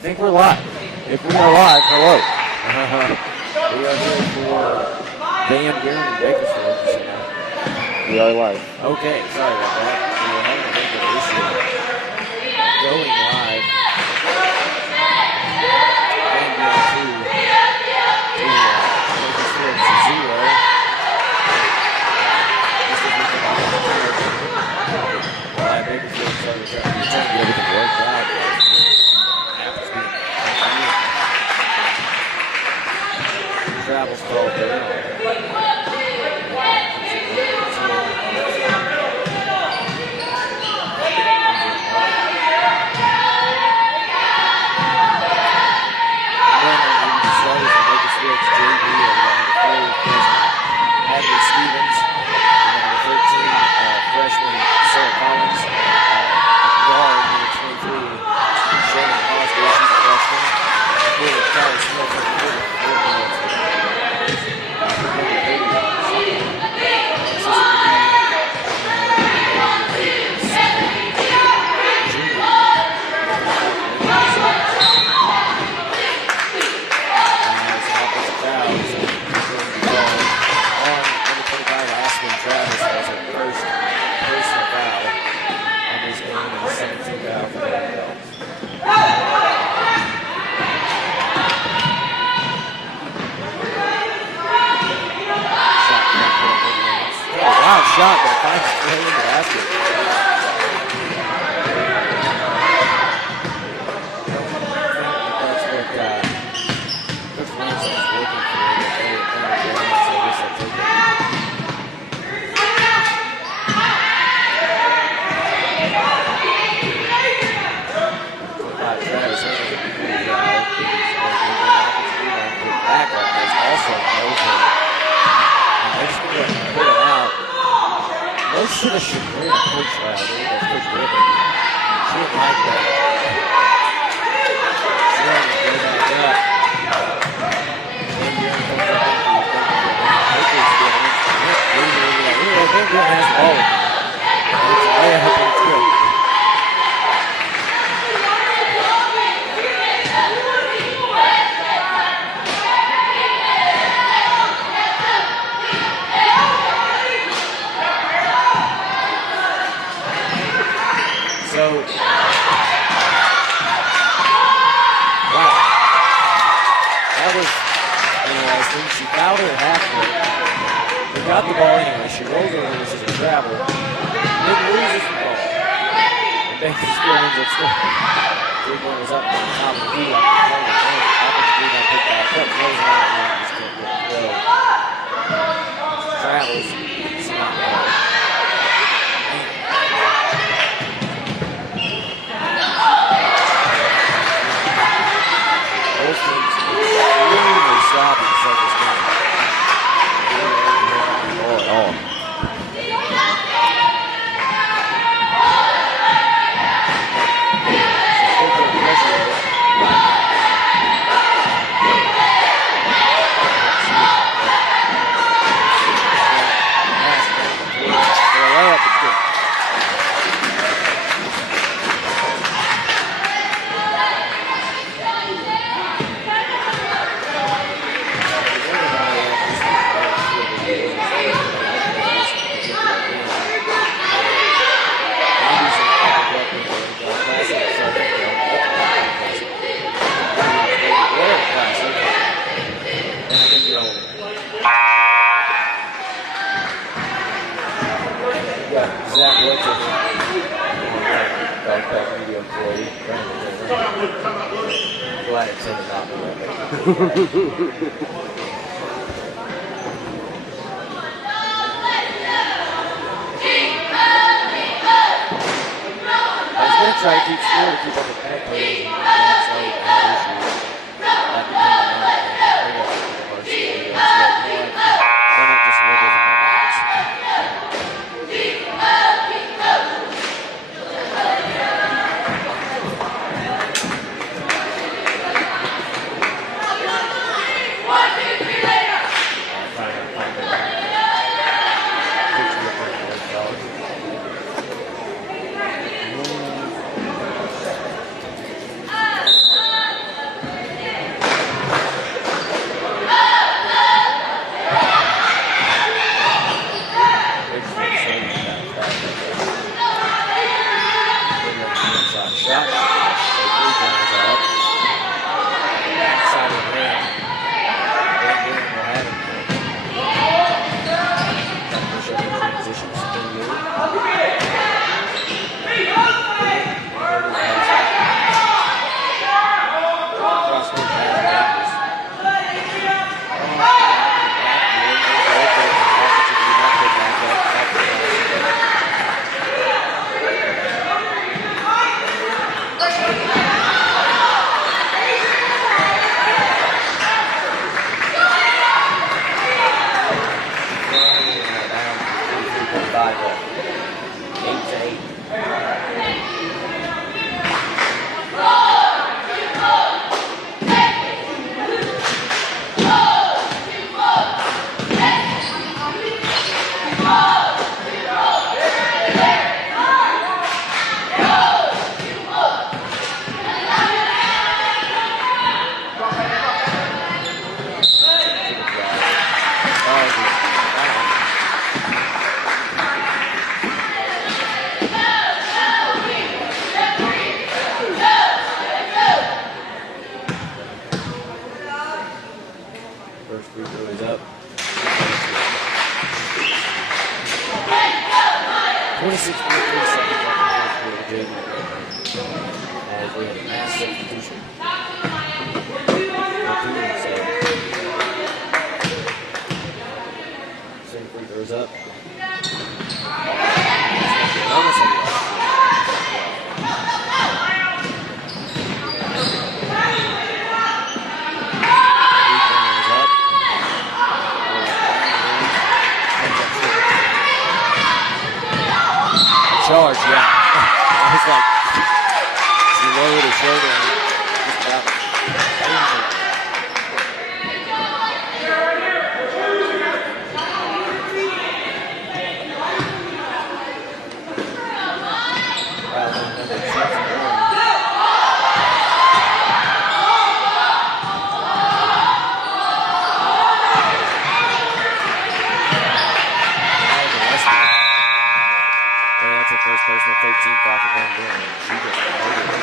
I think we're live. If we are live, hello. We are here for Van Buren and Bakersfield. We are live. Okay, sorry about that. We were having a bit of an issue going live. Van Buren 2 to Bakersfield 0. This is looking like Bakersfield started trying to get everything worked out. Travels called there. Hadley Stevens, number 13, freshman Sarah Collins, guard number 23, Shannon Osborne, she's a freshman. Forward Kylie Smith, Travis has her first personal foul on this game and a 17 foul for the Bulldogs. Wild shot, but finds its way in the basket. That's what Coach Ransom is working for. So I guess I'll take it. Travis Hayes is a good guy. Backup is also over. And they're just going to put it out. Most of the chagrin of Coach Griffin. She didn't like that. She wanted to go back up. Van Buren has the ball again. It's way up and it's good. So, wow. That was interesting. She fouled her halfway. They got the ball anyway. She rolls over this as a travel. Then loses the ball. And Bakersfield ends up scoring. 3 pointers up on the top of the key. Offensive rebound picked back up. Close out and just can't get it to go. Travels. It's not bad. Both teams really sloppy to start this game. Ball at all. Glad it's in the top of I was going to try to keep score to keep up with point players and issues. That became a why not just live within my minds? free throw is up. 26.3 seconds left in the first quarter, Jaden. As we have a mass substitution. Second free throws up. Almost like charge, yeah. I was like, she lowered her shoulder and just about changed it. First personal 13th off of Van Buren. She just murdered it.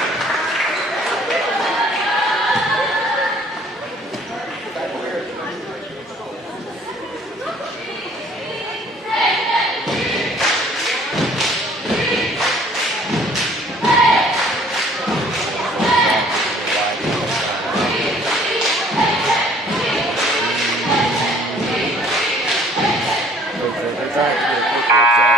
They're trying to get a quick towards that.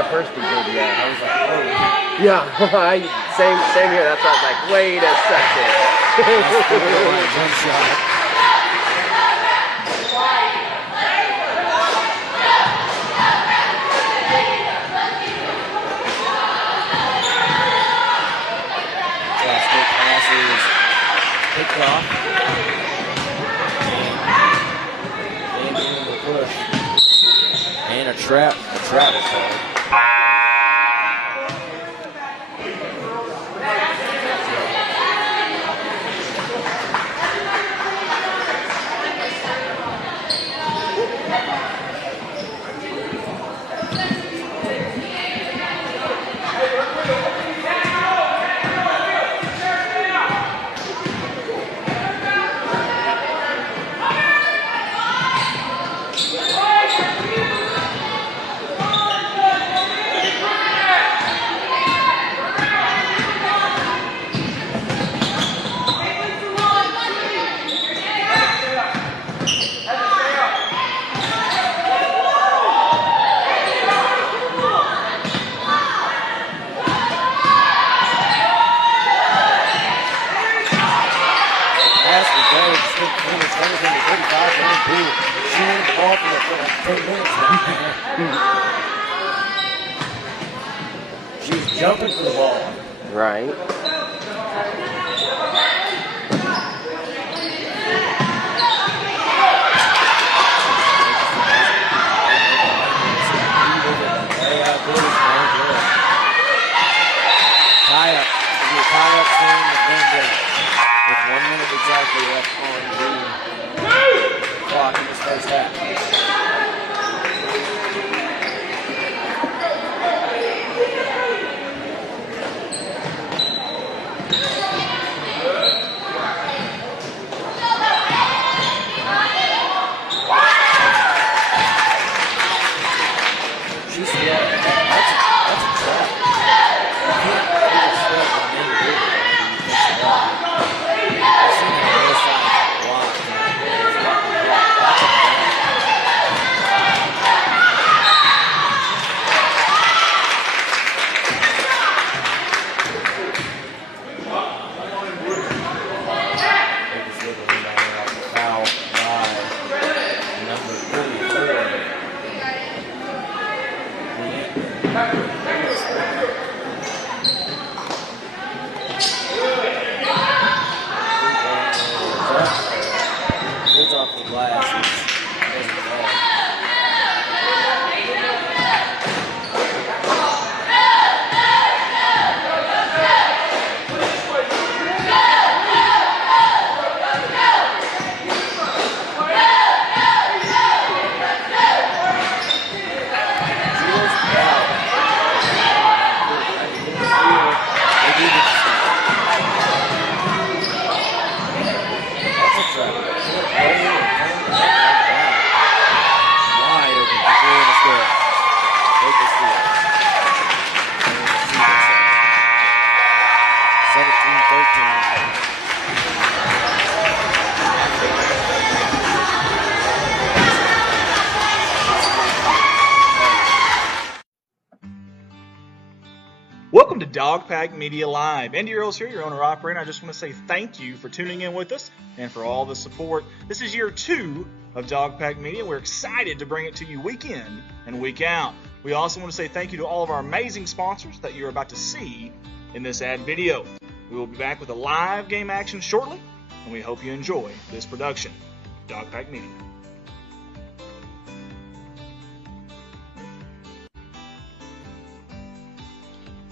at first he did, yeah. I was like, oh. Yeah, same here. That's why I was like, wait a second. That's the jump shot. Picked off. And in the push. And a trap is called. She's jumping for the ball. Right. Tie up soon with 1 minute exactly left on the clock in this first half. Welcome to Dogpack Media Live. Andy Earls here, your owner-operator. I just want to say thank you for tuning in with us and for all the support. This is year 2 of Dogpack Media. We're excited to bring it to you week in and week out. We also want to say thank you to all of our amazing sponsors that you're about to see in this ad video. We will be back with a live game action shortly, and we hope you enjoy this production. Dogpack Media.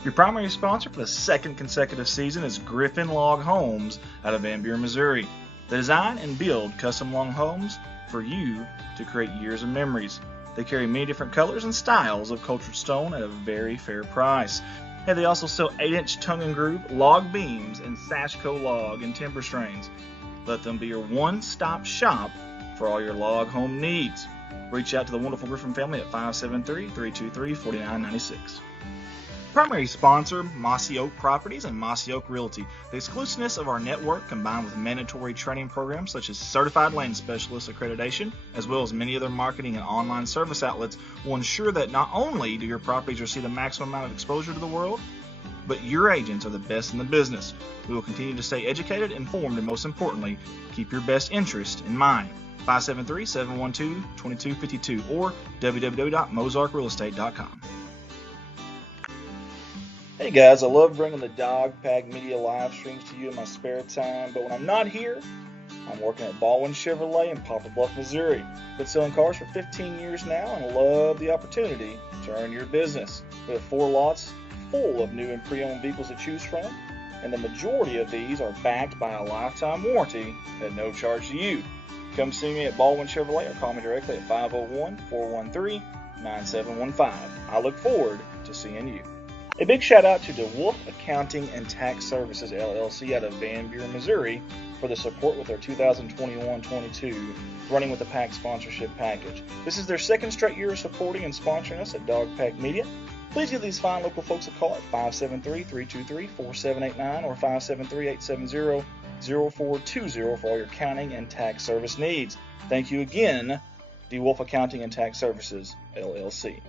Your primary sponsor for the second consecutive season is Griffin Log Homes out of Van Buren, Missouri. They design and build custom log homes for you to create years of memories. They carry many different colors and styles of cultured stone at a very fair price. And they also sell 8-inch tongue and groove log beams and Sashco log and timber strains. Let them be your one-stop shop for all your log home needs. Reach out to the wonderful Griffin family at 573-323-4996. Primary sponsor, Mossy Oak Properties and Mossy Oak Realty. The exclusiveness of our network, combined with mandatory training programs such as Certified Land Specialist accreditation, as well as many other marketing and online service outlets, will ensure that not only do your properties receive the maximum amount of exposure to the world, but your agents are the best in the business. We will continue to stay educated, informed, and most importantly, keep your best interest in mind. 573-712-2252 or www.mozarkrealestate.com. Hey guys, I love bringing the Dog Pack Media live streams to you in my spare time, but when I'm not here, I'm working at Baldwin Chevrolet in Poplar Bluff, Missouri. Been selling cars for 15 years now and love the opportunity to earn your business. We have 4 lots full of new and pre-owned vehicles to choose from, and the majority of these are backed by a lifetime warranty at no charge to you. Come see me at Baldwin Chevrolet or call me directly at 501-413-9715. I look forward to seeing you. A big shout out to DeWolf Accounting and Tax Services LLC out of Van Buren, Missouri for the support with their 2021-22 Running with the Pack sponsorship package. This is their second straight year of supporting and sponsoring us at Dog Pack Media. Please give these fine local folks a call at 573-323-4789 or 573-870-0420 for all your accounting and tax service needs. Thank you again, DeWolf Accounting and Tax Services LLC.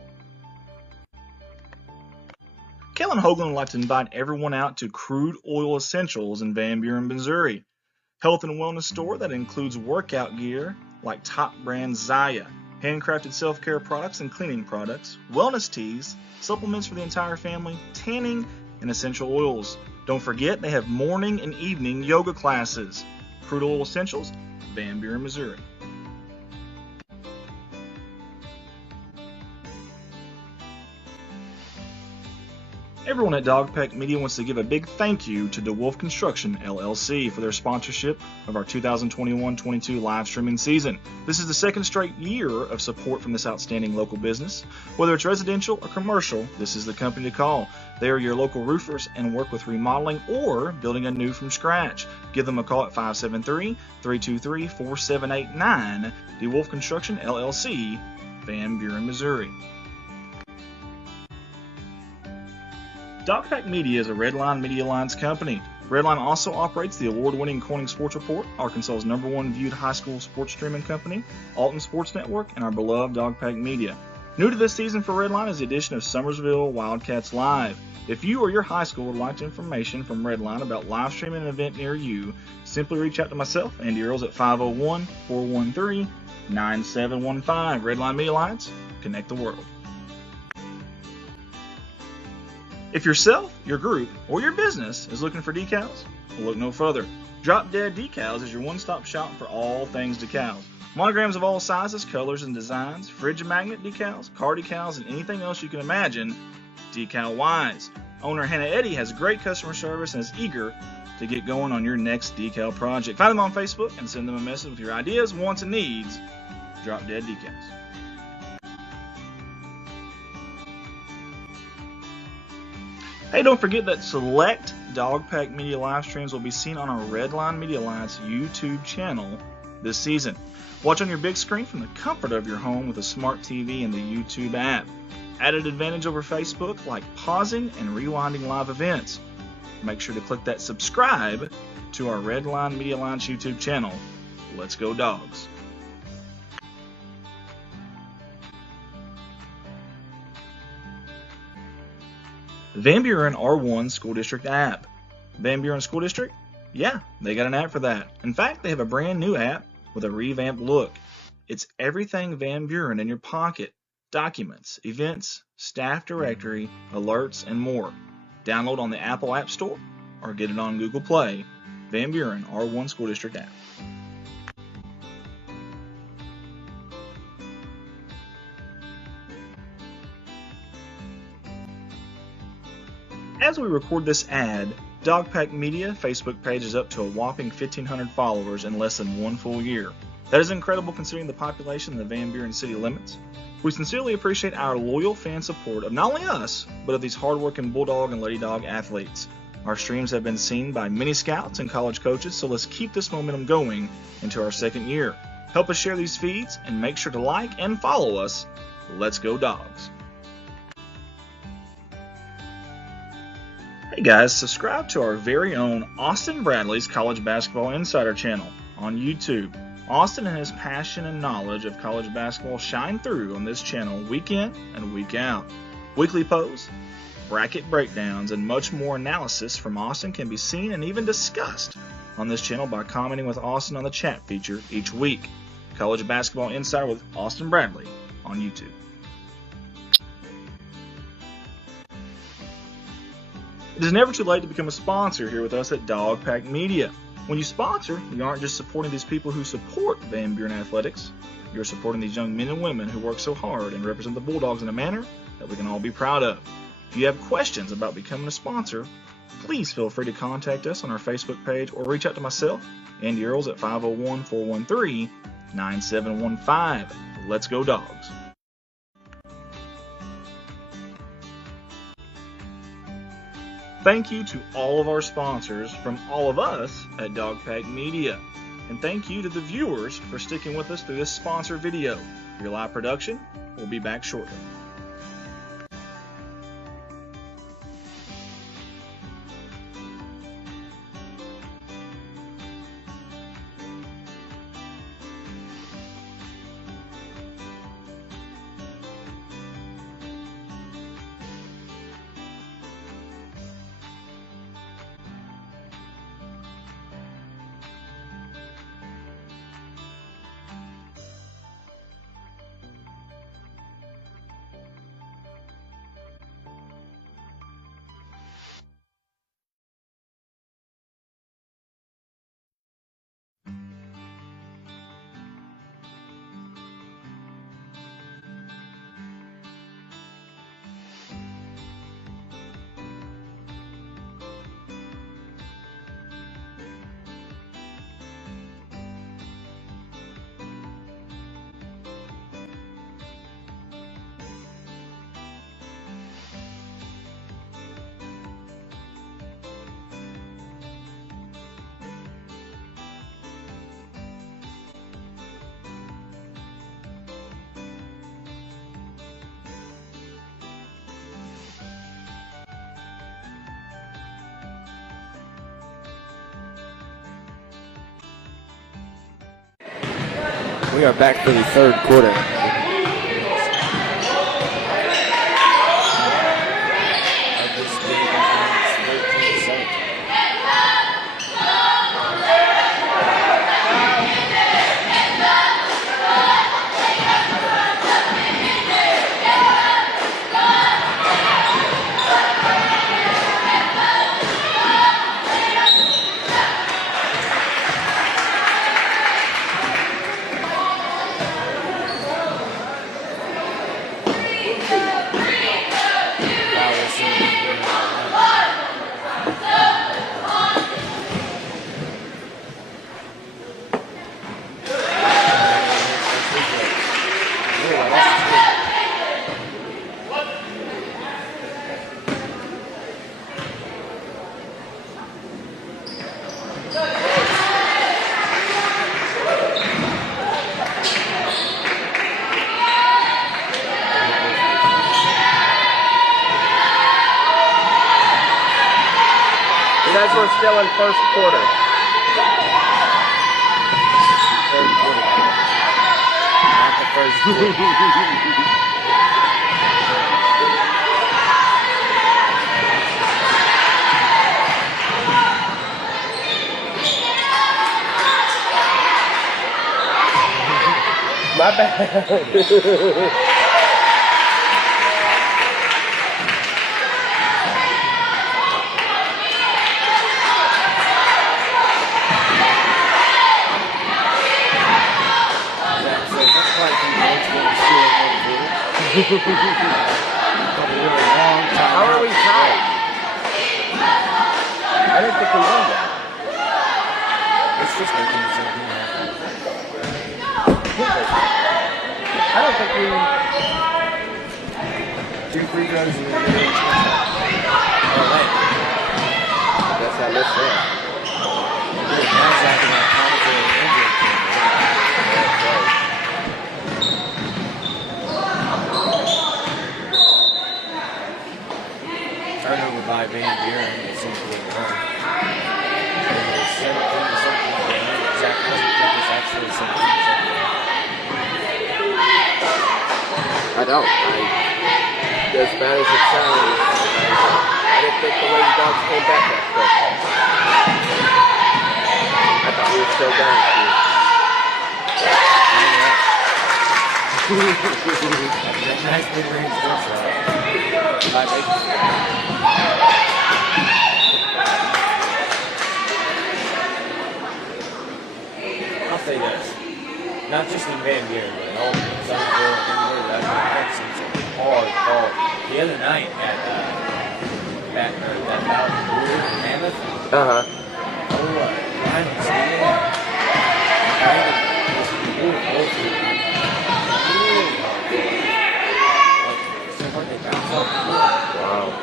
Kellen Hoagland would like to invite everyone out to Crude Oil Essentials in Van Buren, Missouri. Health and wellness store that includes workout gear like top brand Zaya, handcrafted self-care products and cleaning products, wellness teas, supplements for the entire family, tanning, and essential oils. Don't forget they have morning and evening yoga classes. Crude Oil Essentials, Van Buren, Missouri. Everyone at Dog Pack Media wants to give a big thank you to DeWolf Construction LLC for their sponsorship of our 2021-22 live streaming season. This is the second straight year of support from this outstanding local business. Whether it's residential or commercial, this is the company to call. They are your local roofers and work with remodeling or building anew from scratch. Give them a call at 573-323-4789. DeWolf Construction LLC, Van Buren, Missouri. Dog Pack Media is a Redline Media Alliance company. Redline also operates the award-winning Corning Sports Report, Arkansas's #1 viewed high school sports streaming company, Alton Sports Network, and our beloved Dog Pack Media. New to this season for Redline is the addition of Summersville Wildcats Live. If you or your high school would like information from Redline about live streaming an event near you, simply reach out to myself, Andy Earls, at 501-413-9715. Redline Media Alliance, connect the world. If yourself, your group, or your business is looking for decals, well, look no further. Drop Dead Decals is your one-stop shop for all things decals. Monograms of all sizes, colors, and designs, fridge magnet decals, car decals, and anything else you can imagine decal-wise. Owner Hannah Eddy has great customer service and is eager to get going on your next decal project. Find them on Facebook and send them a message with your ideas, wants, and needs. Drop Dead Decals. Hey, don't forget that select Dog Pack Media live streams will be seen on our Redline Media Alliance YouTube channel this season. Watch on your big screen from the comfort of your home with a smart TV and the YouTube app. Added advantage over Facebook like pausing and rewinding live events. Make sure to click that subscribe to our Redline Media Alliance YouTube channel. Let's go Dogs. Van Buren R1 School District app. Van Buren School District? Yeah, they got an app for that. In fact, they have a brand new app with a revamped look. It's everything Van Buren in your pocket. Documents, events, staff directory, alerts, and more. Download on the Apple App Store or get it on Google Play. Van Buren R1 School District app. As we record this ad, Dog Pack Media Facebook page is up to a whopping 1,500 followers in less than one full year. That is incredible considering the population in the Van Buren city limits. We sincerely appreciate our loyal fan support of not only us, but of these hardworking Bulldog and Lady Dog athletes. Our streams have been seen by many scouts and college coaches, so let's keep this momentum going into our second year. Help us share these feeds and make sure to like and follow us. Let's go Dogs. Hey guys, subscribe to our very own Austin Bradley's College Basketball Insider channel on YouTube. Austin and his passion and knowledge of college basketball shine through on this channel week in and week out. Weekly posts, bracket breakdowns, and much more analysis from Austin can be seen and even discussed on this channel by commenting with Austin on the chat feature each week. College Basketball Insider with Austin Bradley on YouTube. It is never too late to become a sponsor here with us at Dogpack Media. When you sponsor, you aren't just supporting these people who support Van Buren Athletics. You're supporting these young men and women who work so hard and represent the Bulldogs in a manner that we can all be proud of. If you have questions about becoming a sponsor, please feel free to contact us on our Facebook page or reach out to myself, Andy Earls, at 501-413-9715. Let's go Dogs. Thank you to all of our sponsors from all of us at Dogpack Media. And thank you to the viewers for sticking with us through this sponsor video. For your live production, we'll be back shortly. We are back for the third quarter. As we're still in first quarter. Third quarter. Not the first quarter. My bad. How are we tied? I didn't think we won that. It's just making something I don't think we... 2 free throws in the game. Guess I missed that. Now Zach and that commentary injured team. That's right. Turnover by Van Buren. It seems to be wrong. It was 17 to something game. Zach doesn't think it's actually 17 to something. I don't. As bad as it sounds, I didn't think the Lady Dogs came back that quick. I thought we were still down. Nice mid-range jump shot. By Baker. I'll say this. Not just in Van Buren, but in all of Summerville and anywhere that I've seen some hard. The other night at that Mountain Blue in Mammoth. Uh-huh. Oh, Ryan was standing there. Brandon was really close to it. Really hard. Like, so hard they bounce off the floor. Wow.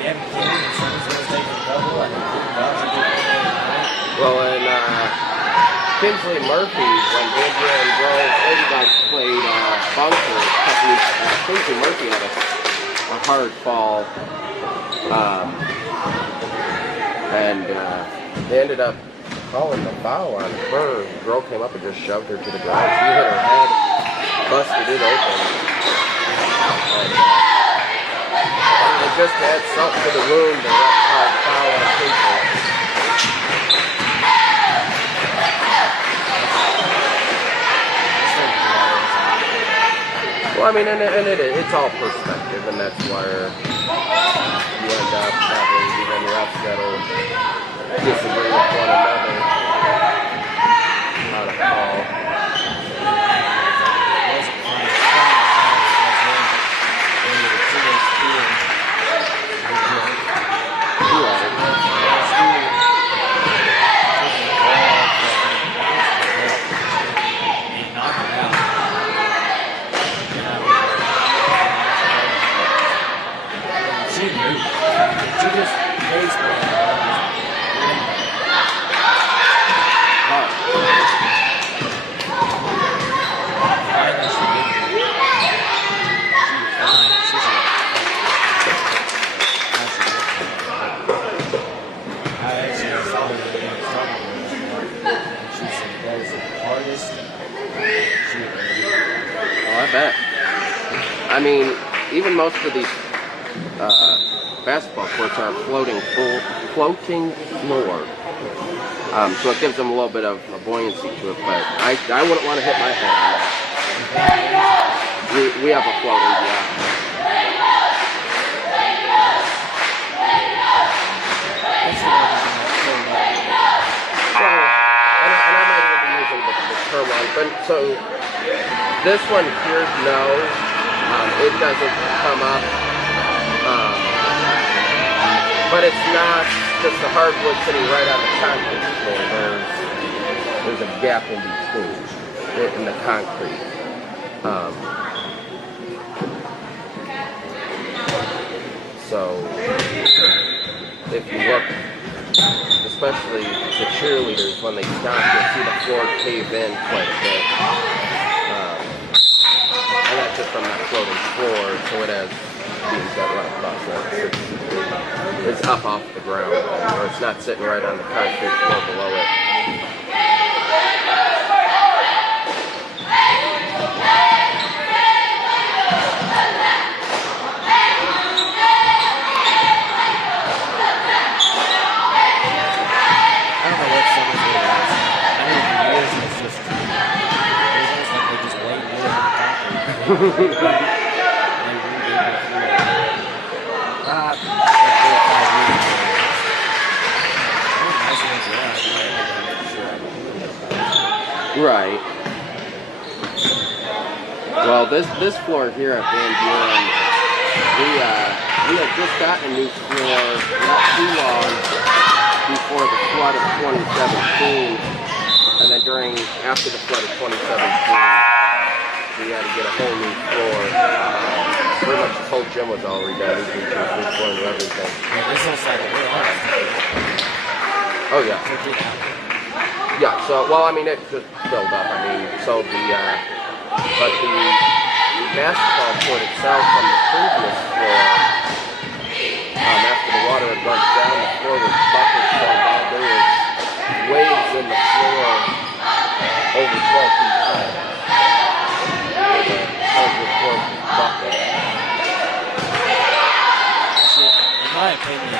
Yeah, McKinney and Summersville's taking a double. I think Cooper Dodge are getting it tonight. Well, and Kinsley Murphy, when Andrew and Grove Lady Dogs played Bunker a couple weeks ago, Kinsley Murphy had a hard fall. And they ended up calling the foul on her. The girl came up and just shoved her to the ground. She hit her head, busted it open. And they just had something to the wound. They called the foul on Kinsley. Well, I mean, and it's all perspective, and that's where you end up having even refs that'll disagree with one another on a call. I mean, even most of these basketball courts are floating floor, so it gives them a little bit of a buoyancy to it. But I wouldn't want to hit my head on that. We have a floating, yeah. Well, and I might even be using the term wrong, but so this one here, no. It doesn't come up, but it's not just the hardwood sitting right on the concrete floor. There's a gap in between in the concrete. So if you look, especially the cheerleaders, when they stop, you'll see the floor cave in quite a bit. And that's just from that floating floor, so it has beams that run across that. It's up off the ground, or it's not sitting right on the concrete floor below it. I don't know what Summersville is. I know for years it's just, it's almost like they just laid wood on the concrete. They redid it for 4 or 5 years ago. I think nice ones are out. Right. Well, this floor here at Van Buren, we had just gotten a new floor not too long before the flood of 2017, and then after the flood of 2017, we had to get a whole new floor. Pretty much the whole gym was all redone. We did new floor and everything. This looks like a real Oh yeah. Yeah. So well, I mean, it just filled up. I mean, so but basketball court itself from the previous floor. After the water had rubbed down, the floor was buckled so bad there was waves in the floor over 12 feet high. The hardwood floor was buckled. See, in my opinion,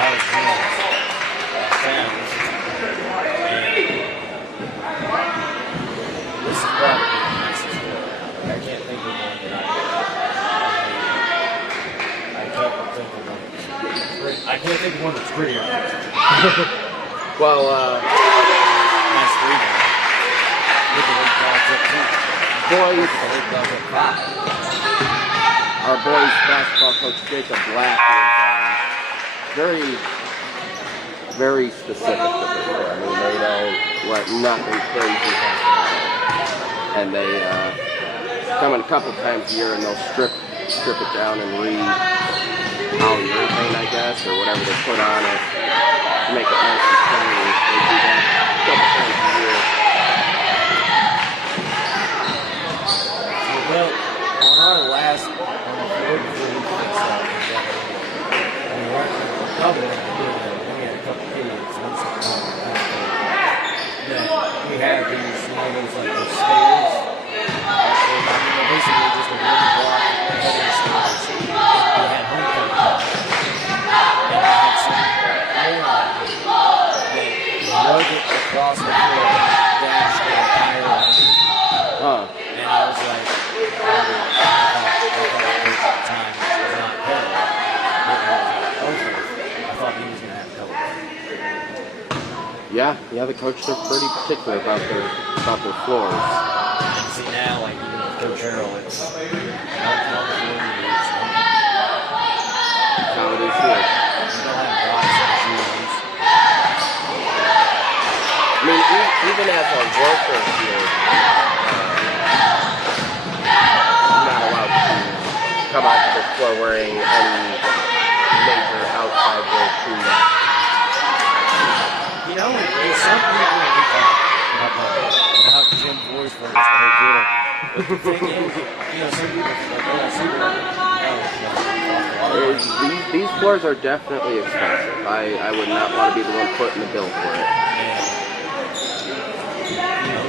I was fans, this is probably the nicest floor. I can't think of one that I can't think of one that's prettier. Well, Nice three now. Look at those dogs up too. boys, Those dogs up five. our boys basketball coach Jacob Black is very, very specific with this floor. I mean, they don't let nothing crazy happen. And they come in a couple times a year and they'll strip it down and polyurethane, I guess, or whatever they put on it to make it nice and clean. They do that a couple times a year. Well, on our last, on the floor before we fixed up, we weren't covered. We had a couple kids. We had these, those like those stairs. Basically just a wooden block and other stairs. We had homecoming. And I had some more that rug it across the floor, dashed the entire lane. Huh. And I was like, I thought he was going to have color. Yeah, the coaches are pretty particular about their floors. And see now, like even with Coach Harrell, it's not the floor you do, it's How it is here. you don't have rocks and shoes. I mean, even as a worker here, I'm not allowed to come onto the floor wearing any major outside wear shoes. You know, there's some people that we talk about Jim Boy's for the whole quarter. But the thing is, some people like, oh, I see what These floors are definitely expensive. I would not want to be the one footing the bill for it. And,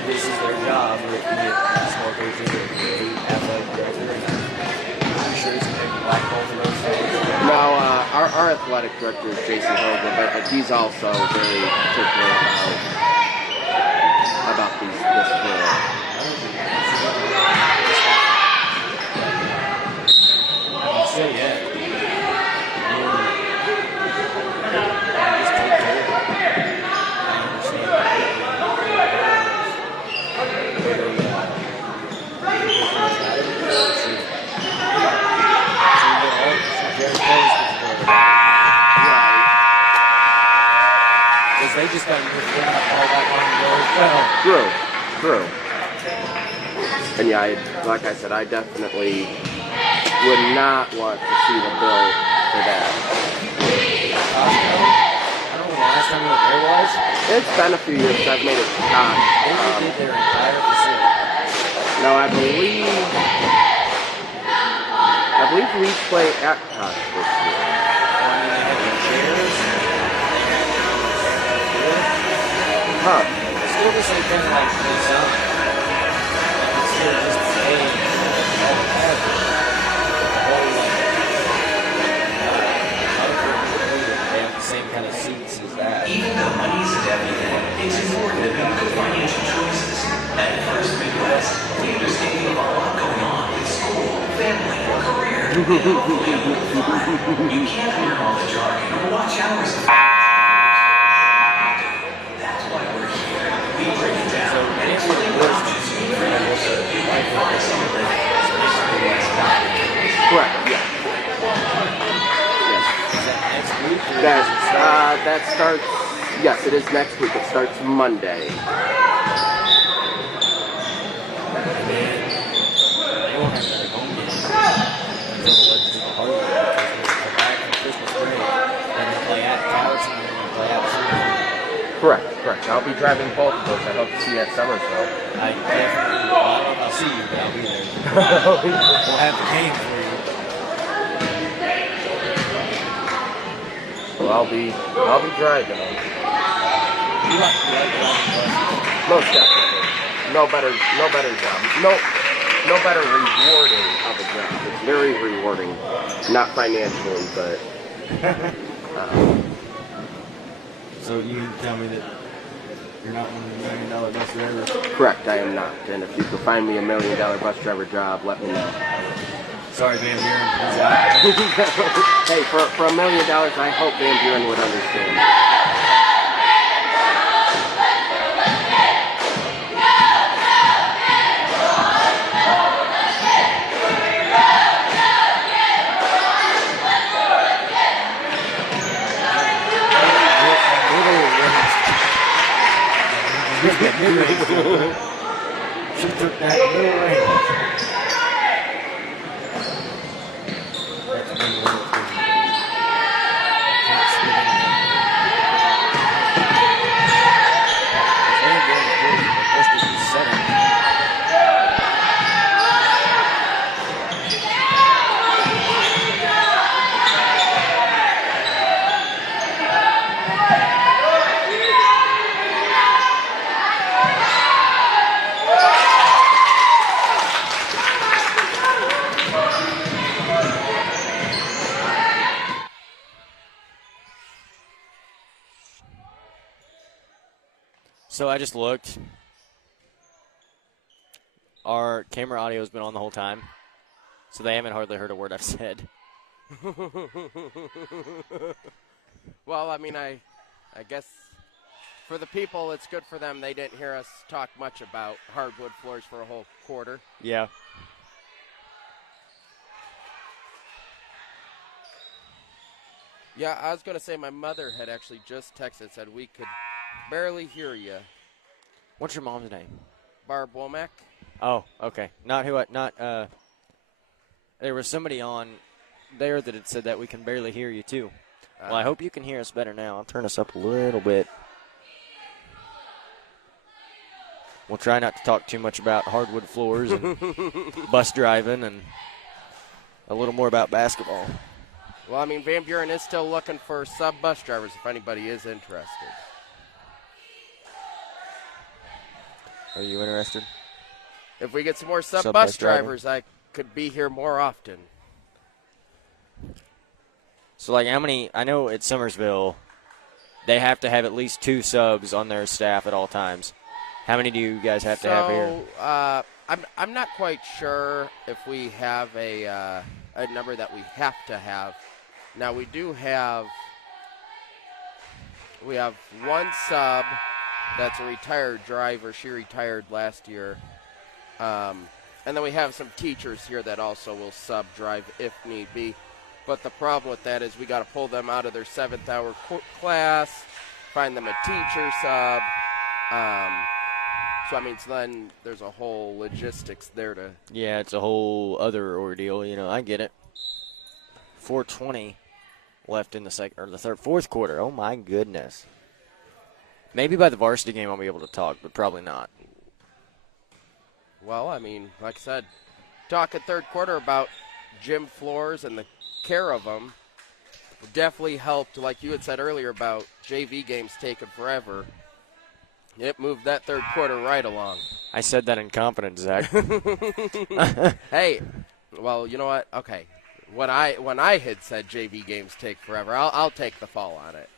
this is their job. Rick, small coach, athletic director. I'm sure he's going to black both of those things. Now, our athletic director is Jason Hogan, but he's also very particular about this floor. I mean, say yeah. Just take care of it. I understand because they just got to move all that long ago as well. True. And yeah, like I said, I definitely would not want to see the bill for that. I don't know the last time you were there was. It's been a few years since I've made it to Koch. They did their entire facility. No, I believe we play at Koch this year. I mean, they had the chairs. Huh. Still the same thing like this up. It's still just paying all the padding. They have the same kind of seats as that. Even though money isn't everything, it's important to make good financial choices. At First Midwest, we understand you have a lot going on with school, family, career, and home. You can't hear all the jargon or watch hours of that's why we're here. We break it down and explain what options you need for your Correct, yeah. Is that next week? Or That starts, yes, it is next week. It starts Monday. They won't have that home game until the legislative party because they come back from Christmas break and then play at Couch and then play at Super. Correct. I'll be driving both of those. I hope to see you at Summersville. I definitely will. I don't know if I'll see you, but I'll be there. We'll have the game for you. Well, I'll be driving them. You like driving buses? Most definitely. No better job. No better rewarding of a job. It's very rewarding, not financially, but. So you tell me that you're not one of the $1 million bus drivers? Correct, I am not. And if you could find me a $1 million bus driver job, let me know. Sorry, Van Buren. He's out. Hey, for $1 million, I hope Van Buren would understand. She took that middle range. That's been the way it's been. Can't skip anything. It's very good. Let's get you setting. So I just looked. Our camera audio has been on the whole time, so they haven't hardly heard a word I've said. Well, I mean, I guess for the people, it's good for them. They didn't hear us talk much about hardwood floors for a whole quarter. Yeah. Yeah, I was going to say my mother had actually just texted, said we could barely hear you. What's your mom's name? Barb Womack. Oh, okay. There was somebody on there that had said that we can barely hear you too. Well, I hope you can hear us better now. I'll turn us up a little bit. We'll try not to talk too much about hardwood floors and bus driving and a little more about basketball. Well, I mean, Van Buren is still looking for sub-bus drivers if anybody is interested. Are you interested? If we get some more sub-bus Sub-bus driver. drivers, I could be here more often. So, like, how many? I know at Summersville, they have to have at least 2 subs on their staff at all times. How many do you guys have to have here? I'm not quite sure if we have a number that we have to have. Now we have one sub that's a retired driver. She retired last year. And then we have some teachers here that also will sub drive if need be. But the problem with that is we got to pull them out of their 7th hour class, find them a teacher sub. So then there's a whole logistics there to. Yeah, it's a whole other ordeal. I get it. 4:20 left in the fourth quarter. Oh my goodness. Maybe by the varsity game I'll be able to talk, but probably not. Well, like I said, talking third quarter about gym floors and the care of them definitely helped, like you had said earlier about JV games taking forever. It moved that third quarter right along. I said that in confidence, Zach. Hey, well, you know what? Okay, when I had said JV games take forever, I'll take the fall on it.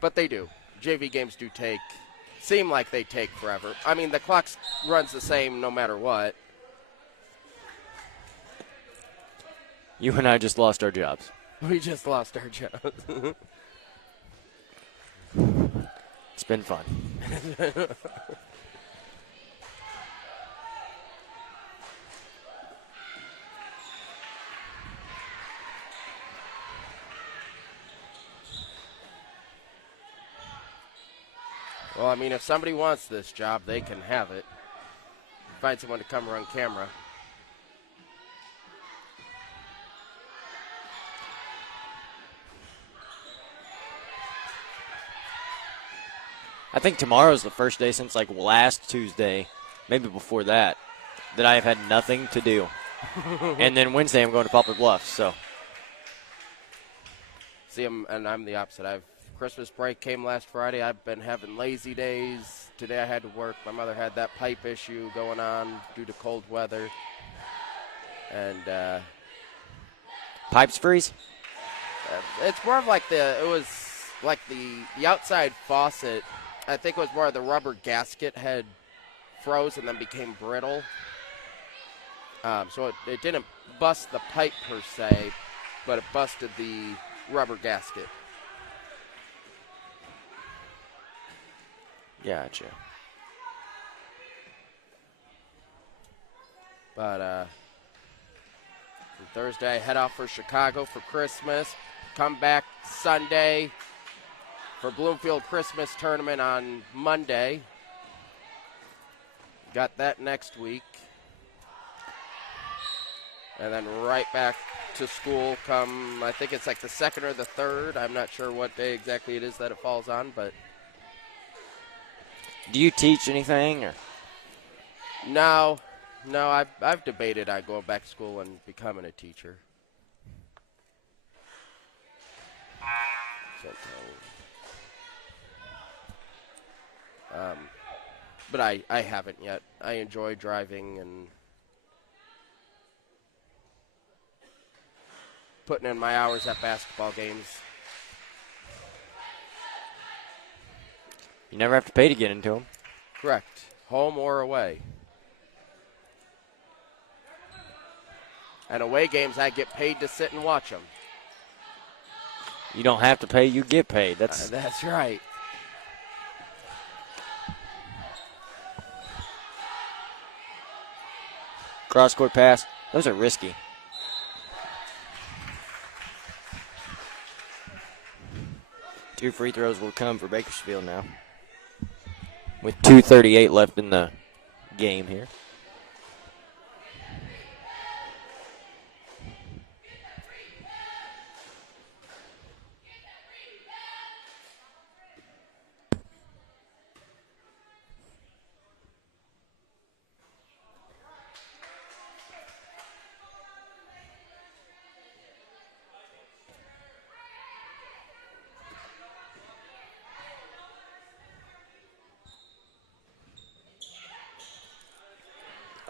But they do. JV games do seem like they take forever. The clock runs the same no matter what. You and I just lost our jobs. We just lost our jobs. It's been fun. Well, if somebody wants this job, they can have it. Find someone to come run camera. I think tomorrow's the first day since like last Tuesday, maybe before that I have had nothing to do. And then Wednesday I'm going to Poplar Bluff. So See, I'm the opposite. Christmas break came last Friday. I've been having lazy days. Today I had to work. My mother had that pipe issue going on due to cold weather. And pipes freeze. it's more of like it was like the outside faucet. I think it was more of the rubber gasket had froze and then became brittle. So it didn't bust the pipe per se, but it busted the rubber gasket. Gotcha. But on Thursday, I head off for Chicago for Christmas. Come back Sunday for Bloomfield Christmas tournament on Monday. Got that next week. And then right back to school come, I think it's like the 2nd or the 3rd. I'm not sure what day exactly it is that it falls on, but Do you teach anything? Or? no, I've debated on going back to school and becoming a teacher. But I haven't yet. I enjoy driving and putting in my hours at basketball games. You never have to pay to get into them. Correct. Home or away. And away games, I get paid to sit and watch them. You don't have to pay, you get paid. That's right. cross-court pass. Those are risky. Two free throws will come for Bakersfield now. With 2:38 left in the game here.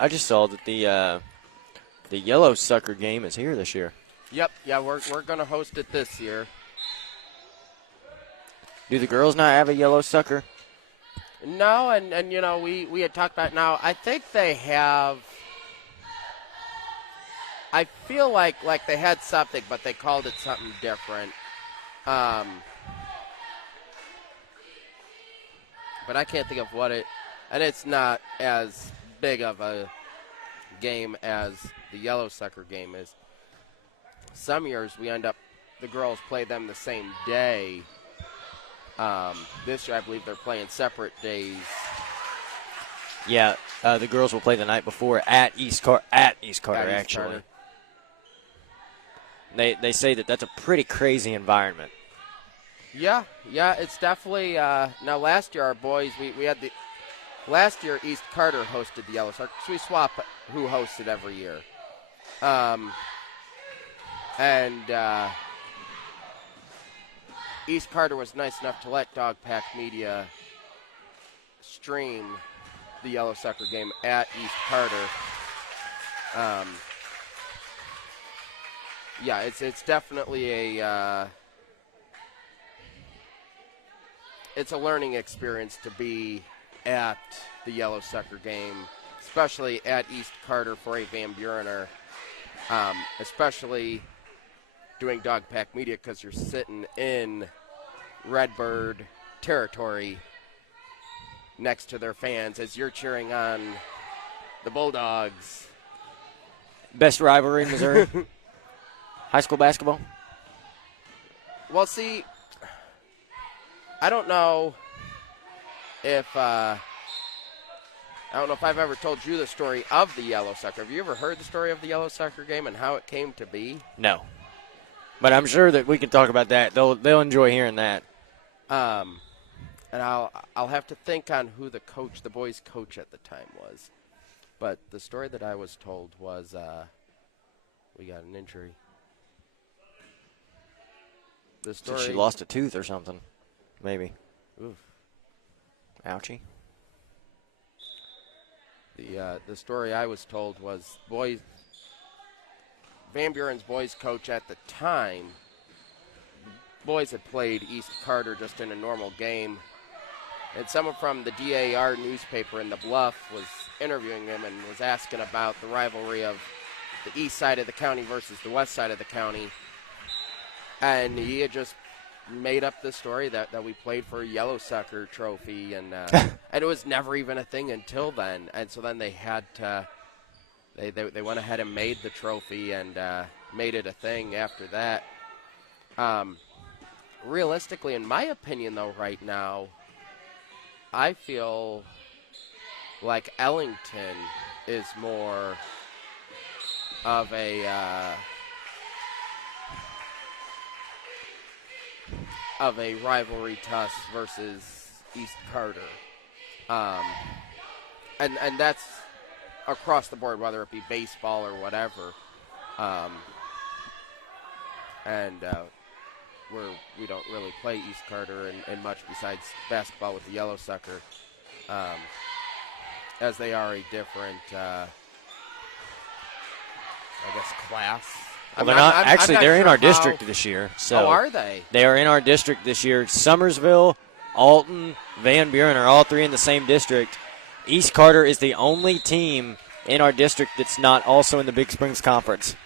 I just saw that the Yellow Sucker game is here this year. Yep, yeah, we're going to host it this year. Do the girls not have a Yellow Sucker? No, and you know, we had talked about it. Now, I think they have. I feel like they had something, but they called it something different. But I can't think of what it. And it's not as big of a game as the Yellow Sucker game is. Some years the girls play them the same day. This year I believe they're playing separate days. Yeah, the girls will play the night before at East Carter actually. Carter. They say that's a pretty crazy environment. Yeah, it's definitely. Now last year our boys we had the. Last year, East Carter hosted the Yellow Sucker, so we swap who hosted every year. East Carter was nice enough to let Dog Pack Media stream the Yellow Sucker game at East Carter. Yeah, it's definitely it's a learning experience to be at the Yellow Sucker game, especially at East Carter for a Van Burener, especially doing Dog Pack Media because you're sitting in Redbird territory next to their fans as you're cheering on the Bulldogs. Best rivalry in Missouri? High school basketball? Well, see, I don't know if I've ever told you the story of the Yellow Sucker. Have you ever heard the story of the Yellow Sucker game and how it came to be? No. But I'm sure that we can talk about that. They'll enjoy hearing that. and I'll have to think on who the boys' coach at the time was. But the story that I was told was we got an injury. The So story. she lost a tooth or something, maybe. Oof. Ouchie. The story I was told was Van Buren's boys coach at the time. Boys had played East Carter just in a normal game, and someone from the DAR newspaper in the Bluff was interviewing him and was asking about the rivalry of the east side of the county versus the west side of the county, and he had just made up the story that we played for a yellow sucker trophy, and and it was never even a thing until then. And so then they had to, they went ahead and made the trophy and made it a thing after that. Realistically, in my opinion, though, right now, I feel like Ellington is more of a rivalry to us versus East Carter. And that's across the board, whether it be baseball or whatever. We don't really play East Carter in much besides basketball with the Yellow Sucker, as they are a different, I guess, class. Well, they're not. Actually, they're in our district how, this year. So oh, are they? They are in our district this year. Summersville, Alton, Van Buren are all three in the same district. East Carter is the only team in our district that's not also in the Big Springs Conference.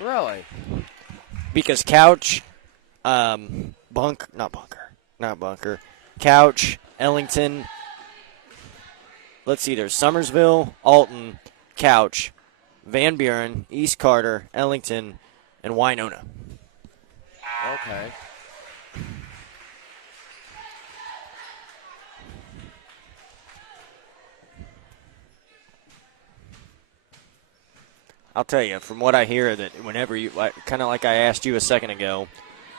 Really? Because Couch, Couch, Ellington. Let's see, there's Summersville, Alton, Couch, Van Buren, East Carter, Ellington, and Winona. Okay. I'll tell you, from what I hear, that whenever you, kind of like I asked you a second ago,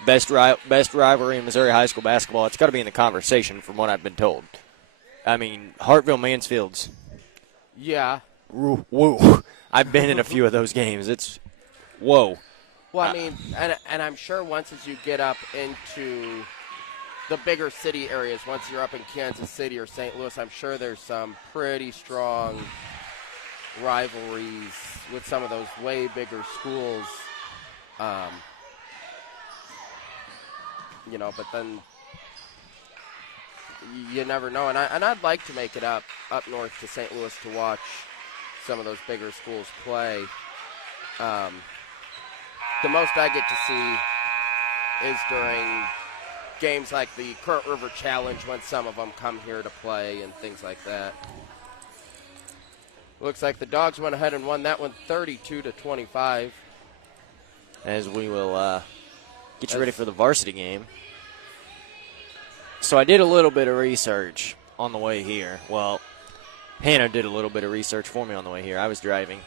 best rivalry in Missouri high school basketball, it's got to be in the conversation from what I've been told. I mean, Hartville-Mansfield's. Yeah. Whoa. I've been in a few of those games. It's whoa. Well, I mean, and I'm sure once as you get up into the bigger city areas, once you're up in Kansas City or St. Louis, I'm sure there's some pretty strong rivalries with some of those way bigger schools. But then you never know. And I'd like to make it up north to St. Louis to watch some of those bigger schools play. The most I get to see is during games like the Current River Challenge when some of them come here to play and things like that. Looks like the Dogs went ahead and won that one 32-25. As we will get you ready for the varsity game. So I did a little bit of research on the way here. Well, Hannah did a little bit of research for me on the way here. I was driving.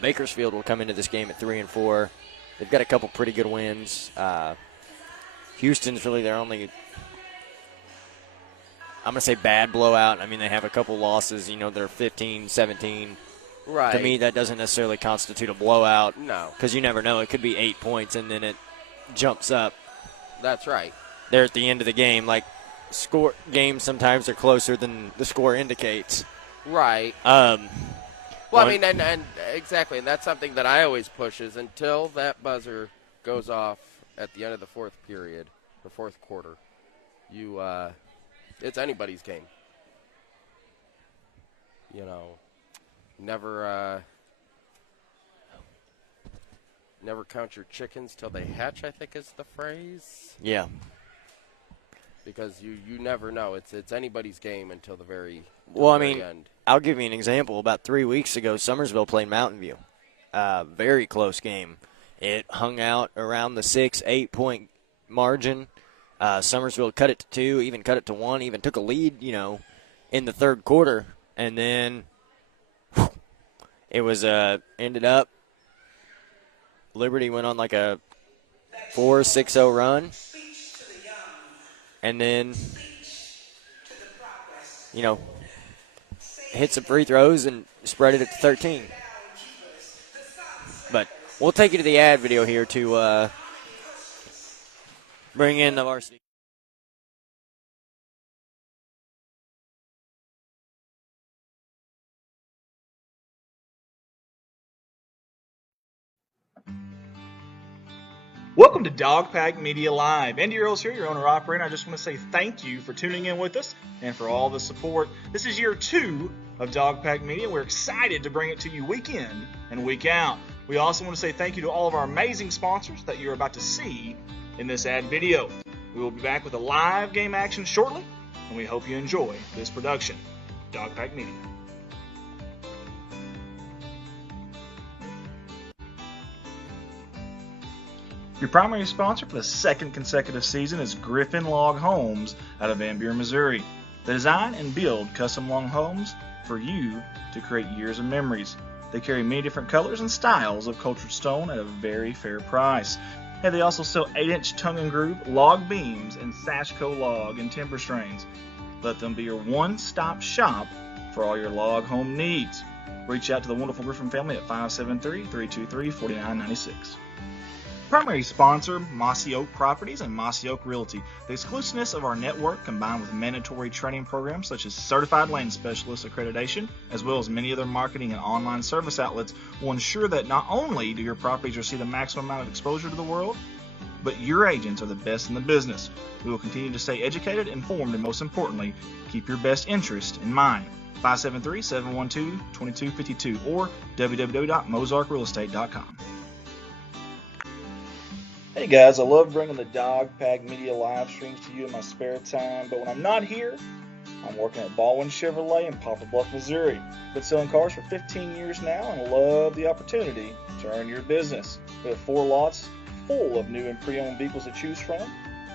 Bakersfield will come into this game at 3-4. They've got a couple pretty good wins. Houston's really their only, I'm going to say, bad blowout. I mean, they have a couple losses. They're 15-17. Right. To me, that doesn't necessarily constitute a blowout. No. Because you never know. It could be 8 points, and then it jumps up. That's right. There at the end of the game. Like, games sometimes are closer than the score indicates. Right. Well, I mean, and exactly, and that's something that I always push is until that buzzer goes off at the end of the fourth period, the fourth quarter, it's anybody's game. Never count your chickens till they hatch, I think is the phrase. Yeah. Because you never know. It's anybody's game until the very end. I'll give you an example. About 3 weeks ago, Summersville played Mountain View. Very close game. It hung out around the 6-8 point margin. Summersville cut it to 2, even cut it to 1, even took a lead, in the third quarter. And then it was ended up Liberty went on like a 4-6-0 run, and then, hit some free throws and spread it at 13. But we'll take you to the ad video here to bring in the varsity. Welcome to Dogpack Media Live. Andy Earls here, your owner-operator. I just want to say thank you for tuning in with us and for all the support. This is year 2 of Dogpack Media. We're excited to bring it to you week in and week out. We also want to say thank you to all of our amazing sponsors that you're about to see in this ad video. We will be back with a live game action shortly, and we hope you enjoy this production. Dogpack Media. Your primary sponsor for the second consecutive season is Griffin Log Homes out of Van Buren, Missouri. They design and build custom log homes for you to create years of memories. They carry many different colors and styles of cultured stone at a very fair price. And they also sell 8-inch tongue and groove log beams and Sashco log and timber strains. Let them be your one-stop shop for all your log home needs. Reach out to the wonderful Griffin family at 573-323-4996. Primary sponsor, Mossy Oak Properties and Mossy Oak Realty. The exclusiveness of our network, combined with mandatory training programs such as Certified Land Specialist accreditation, as well as many other marketing and online service outlets, will ensure that not only do your properties receive the maximum amount of exposure to the world, but your agents are the best in the business. We will continue to stay educated, informed, and most importantly, keep your best interest in mind. 573-712-2252 or www.mozarkrealestate.com. Hey guys, I love bringing the Dogpack Media live streams to you in my spare time, but when I'm not here, I'm working at Baldwin Chevrolet in Poplar Bluff, Missouri. Been selling cars for 15 years now and love the opportunity to earn your business. We have 4 lots full of new and pre-owned vehicles to choose from,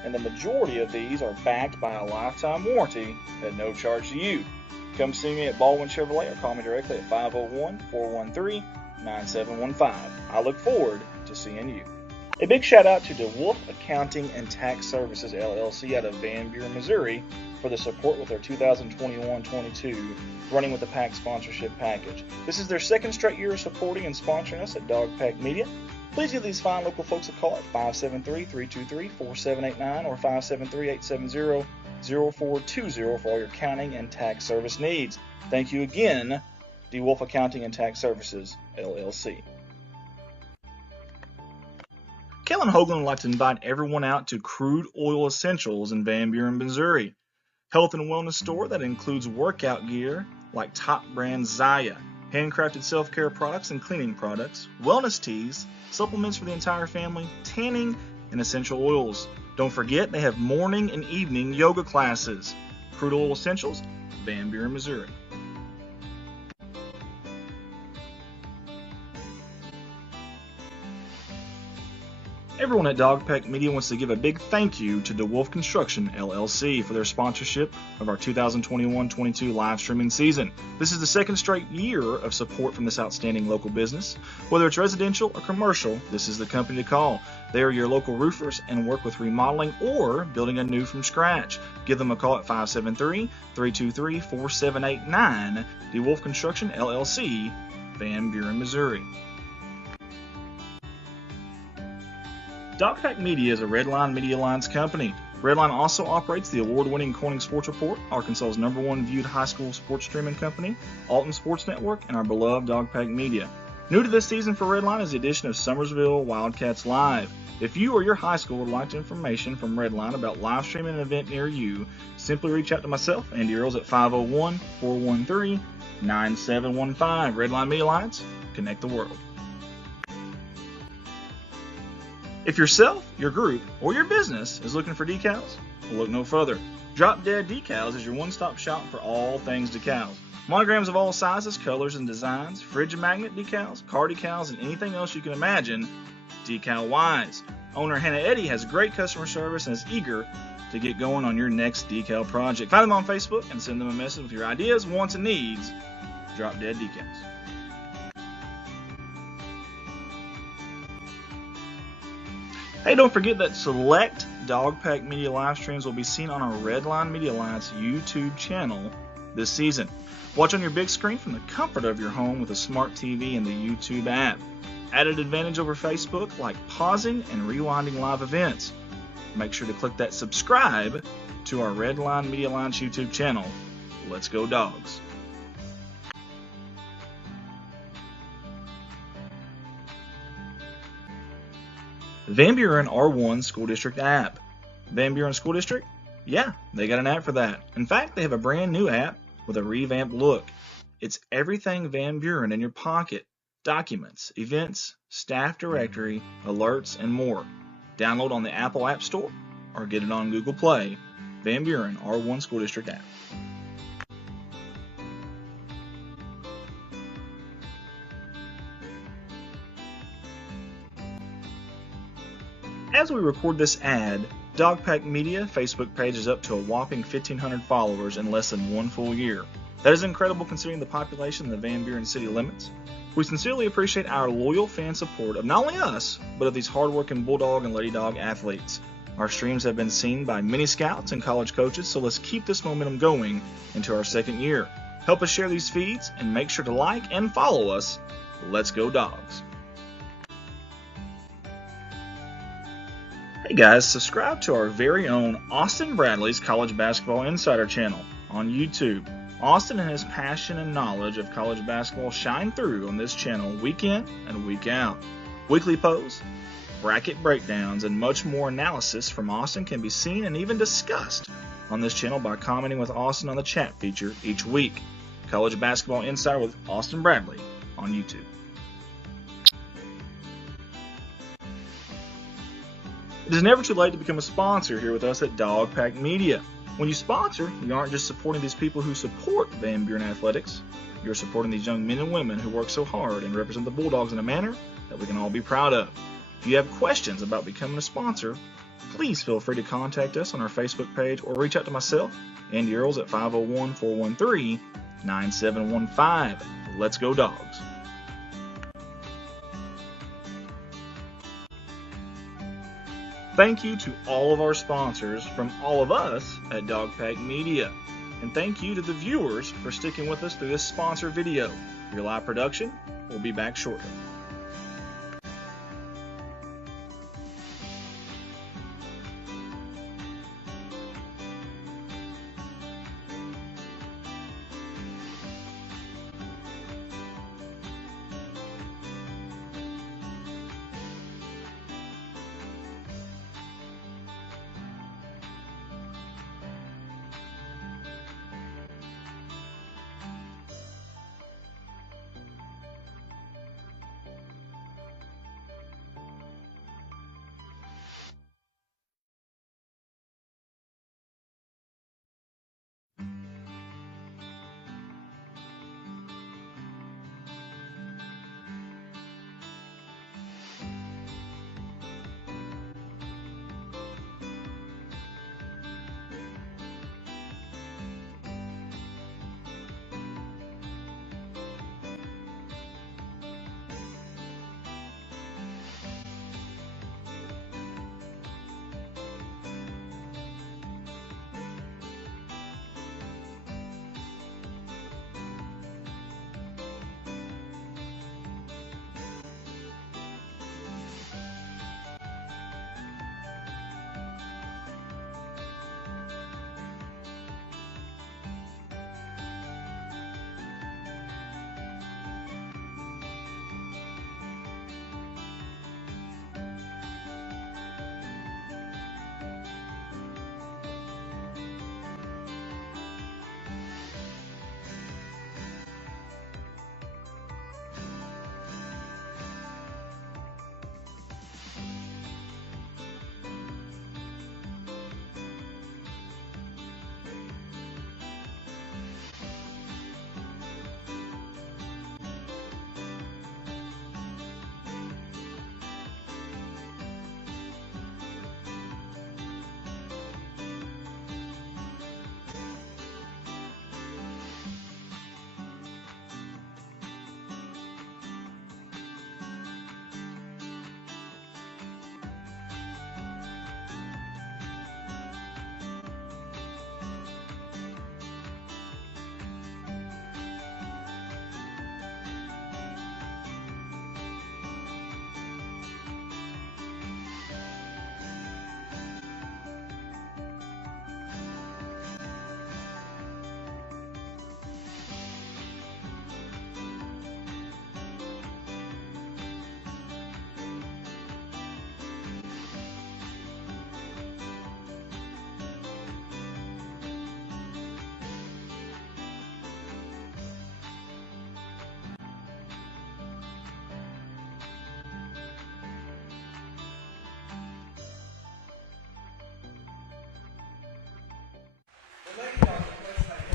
and the majority of these are backed by a lifetime warranty at no charge to you. Come see me at Baldwin Chevrolet or call me directly at 501-413-9715. I look forward to seeing you. A big shout out to DeWolf Accounting and Tax Services LLC out of Van Buren, Missouri for the support with their 2021-22 Running with the Pack sponsorship package. This is their second straight year of supporting and sponsoring us at Dogpack Media. Please give these fine local folks a call at 573-323-4789 or 573-870-0420 for all your accounting and tax service needs. Thank you again, DeWolf Accounting and Tax Services LLC. Kellen Hoagland would like to invite everyone out to Crude Oil Essentials in Van Buren, Missouri. Health and wellness store that includes workout gear like top brand Zaya, handcrafted self-care products and cleaning products, wellness teas, supplements for the entire family, tanning, and essential oils. Don't forget they have morning and evening yoga classes. Crude Oil Essentials, Van Buren, Missouri. Everyone at Dogpack Media wants to give a big thank you to DeWolf Construction LLC for their sponsorship of our 2021-22 live streaming season. This is the second straight year of support from this outstanding local business. Whether it's residential or commercial, this is the company to call. They are your local roofers and work with remodeling or building anew from scratch. Give them a call at 573-323-4789. DeWolf Construction LLC, Van Buren, Missouri. Dogpack Media is a Redline Media Lines company. Redline also operates the award-winning Corning Sports Report, Arkansas's #1 viewed high school sports streaming company, Alton Sports Network, and our beloved Dogpack Media. New to this season for Redline is the addition of Summersville Wildcats Live. If you or your high school would like information from Redline about live streaming an event near you, simply reach out to myself, Andy Earls, at 501-413-9715. Redline Media Lines, connect the world. If yourself, your group, or your business is looking for decals, well, look no further. Drop Dead Decals is your one-stop shop for all things decals. Monograms of all sizes, colors, and designs, fridge magnet decals, car decals, and anything else you can imagine decal-wise. Owner Hannah Eddy has great customer service and is eager to get going on your next decal project. Find them on Facebook and send them a message with your ideas, wants, and needs. Drop Dead Decals. Hey, don't forget that select Dogpack Media live streams will be seen on our Redline Media Alliance YouTube channel this season. Watch on your big screen from the comfort of your home with a smart TV and the YouTube app. Added advantage over Facebook like pausing and rewinding live events. Make sure to click that subscribe to our Redline Media Alliance YouTube channel. Let's go Dogs. Van Buren R1 School District app. Van Buren School District? Yeah, they got an app for that. In fact, they have a brand new app with a revamped look. It's everything Van Buren in your pocket. Documents, events, staff directory, alerts, and more. Download on the Apple App Store or get it on Google Play. Van Buren R1 School District app. As we record this ad, Dogpack Media Facebook page is up to a whopping 1,500 followers in less than one full year. That is incredible considering the population in the Van Buren city limits. We sincerely appreciate our loyal fan support of not only us, but of these hardworking Bulldog and Lady Dog athletes. Our streams have been seen by many scouts and college coaches, so let's keep this momentum going into our second year. Help us share these feeds and make sure to like and follow us. Let's go Dogs. Hey guys, subscribe to our very own Austin Bradley's College Basketball Insider channel on YouTube. Austin and his passion and knowledge of college basketball shine through on this channel week in and week out. Weekly posts, bracket breakdowns, and much more analysis from Austin can be seen and even discussed on this channel by commenting with Austin on the chat feature each week. College Basketball Insider with Austin Bradley on YouTube. It is never too late to become a sponsor here with us at Dogpack Media. When you sponsor, you aren't just supporting these people who support Van Buren Athletics. You're supporting these young men and women who work so hard and represent the Bulldogs in a manner that we can all be proud of. If you have questions about becoming a sponsor, please feel free to contact us on our Facebook page or reach out to myself, Andy Earls, at 501-413-9715. Let's go Dogs. Thank you to all of our sponsors from all of us at Dogpack Media. And thank you to the viewers for sticking with us through this sponsor video. Your live production will be back shortly.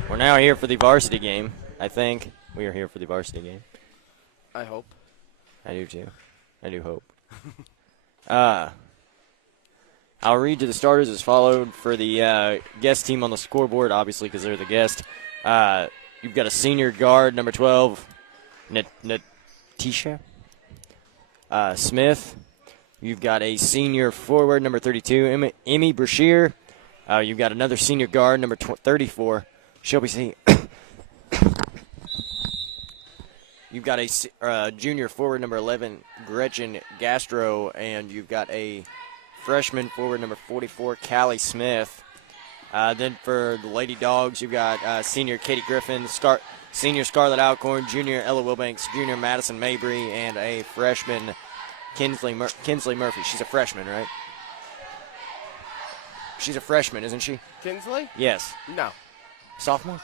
We're now here for the varsity game. I think we are here for the varsity game. I hope. I do too. I do hope. I'll read you the starters as followed for the guest team on the scoreboard, obviously because they're the guest. You've got a senior guard, number 12, Natisha Smith. You've got a senior forward, number 32, Emmy Brashear. You've got another senior guard, number 34, Shelby C. You've got a junior forward, number 11, Gretchen Gastro, and you've got a freshman forward, number 44, Callie Smith. Then for the Lady Dogs, you've got senior Katie Griffin, senior Scarlett Alcorn, junior Ella Wilbanks, junior Madison Mabry, and a freshman Kinsley Murphy. She's a freshman, right? She's a freshman, isn't she? Kinsley? Yes. No. Sophomore?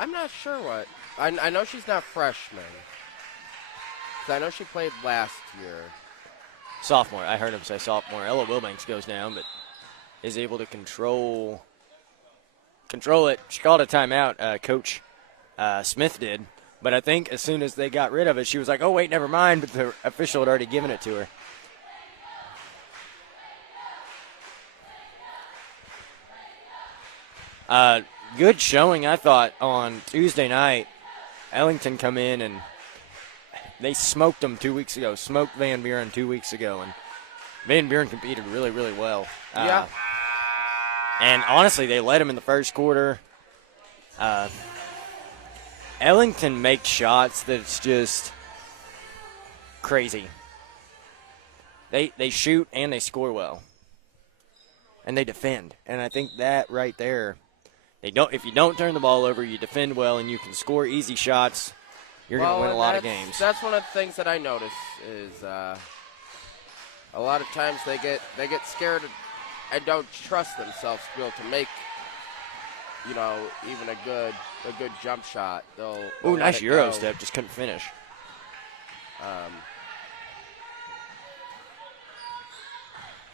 I'm not sure what. I know she's not freshman. 'Cause I know she played last year. Sophomore. I heard him say sophomore. Ella Wilbanks goes down, but is able to control it. She called a timeout. Coach Smith did. But I think as soon as they got rid of it, she was like, oh, wait, never mind. But the official had already given it to her. Good showing, I thought, on Tuesday night. Ellington come in and they smoked them 2 weeks ago. Smoked Van Buren 2 weeks ago. And Van Buren competed really, really well. Yeah. And honestly, they led him in the first quarter. Ellington makes shots that's just crazy. They shoot and they score well. And they defend. And I think that right there, if you don't turn the ball over, you defend well and you can score easy shots, you're going to win a lot of games. That's one of the things that I notice is a lot of times they get scared and don't trust themselves to be able to make, even a good jump shot. They'll nice Euro step, just couldn't finish.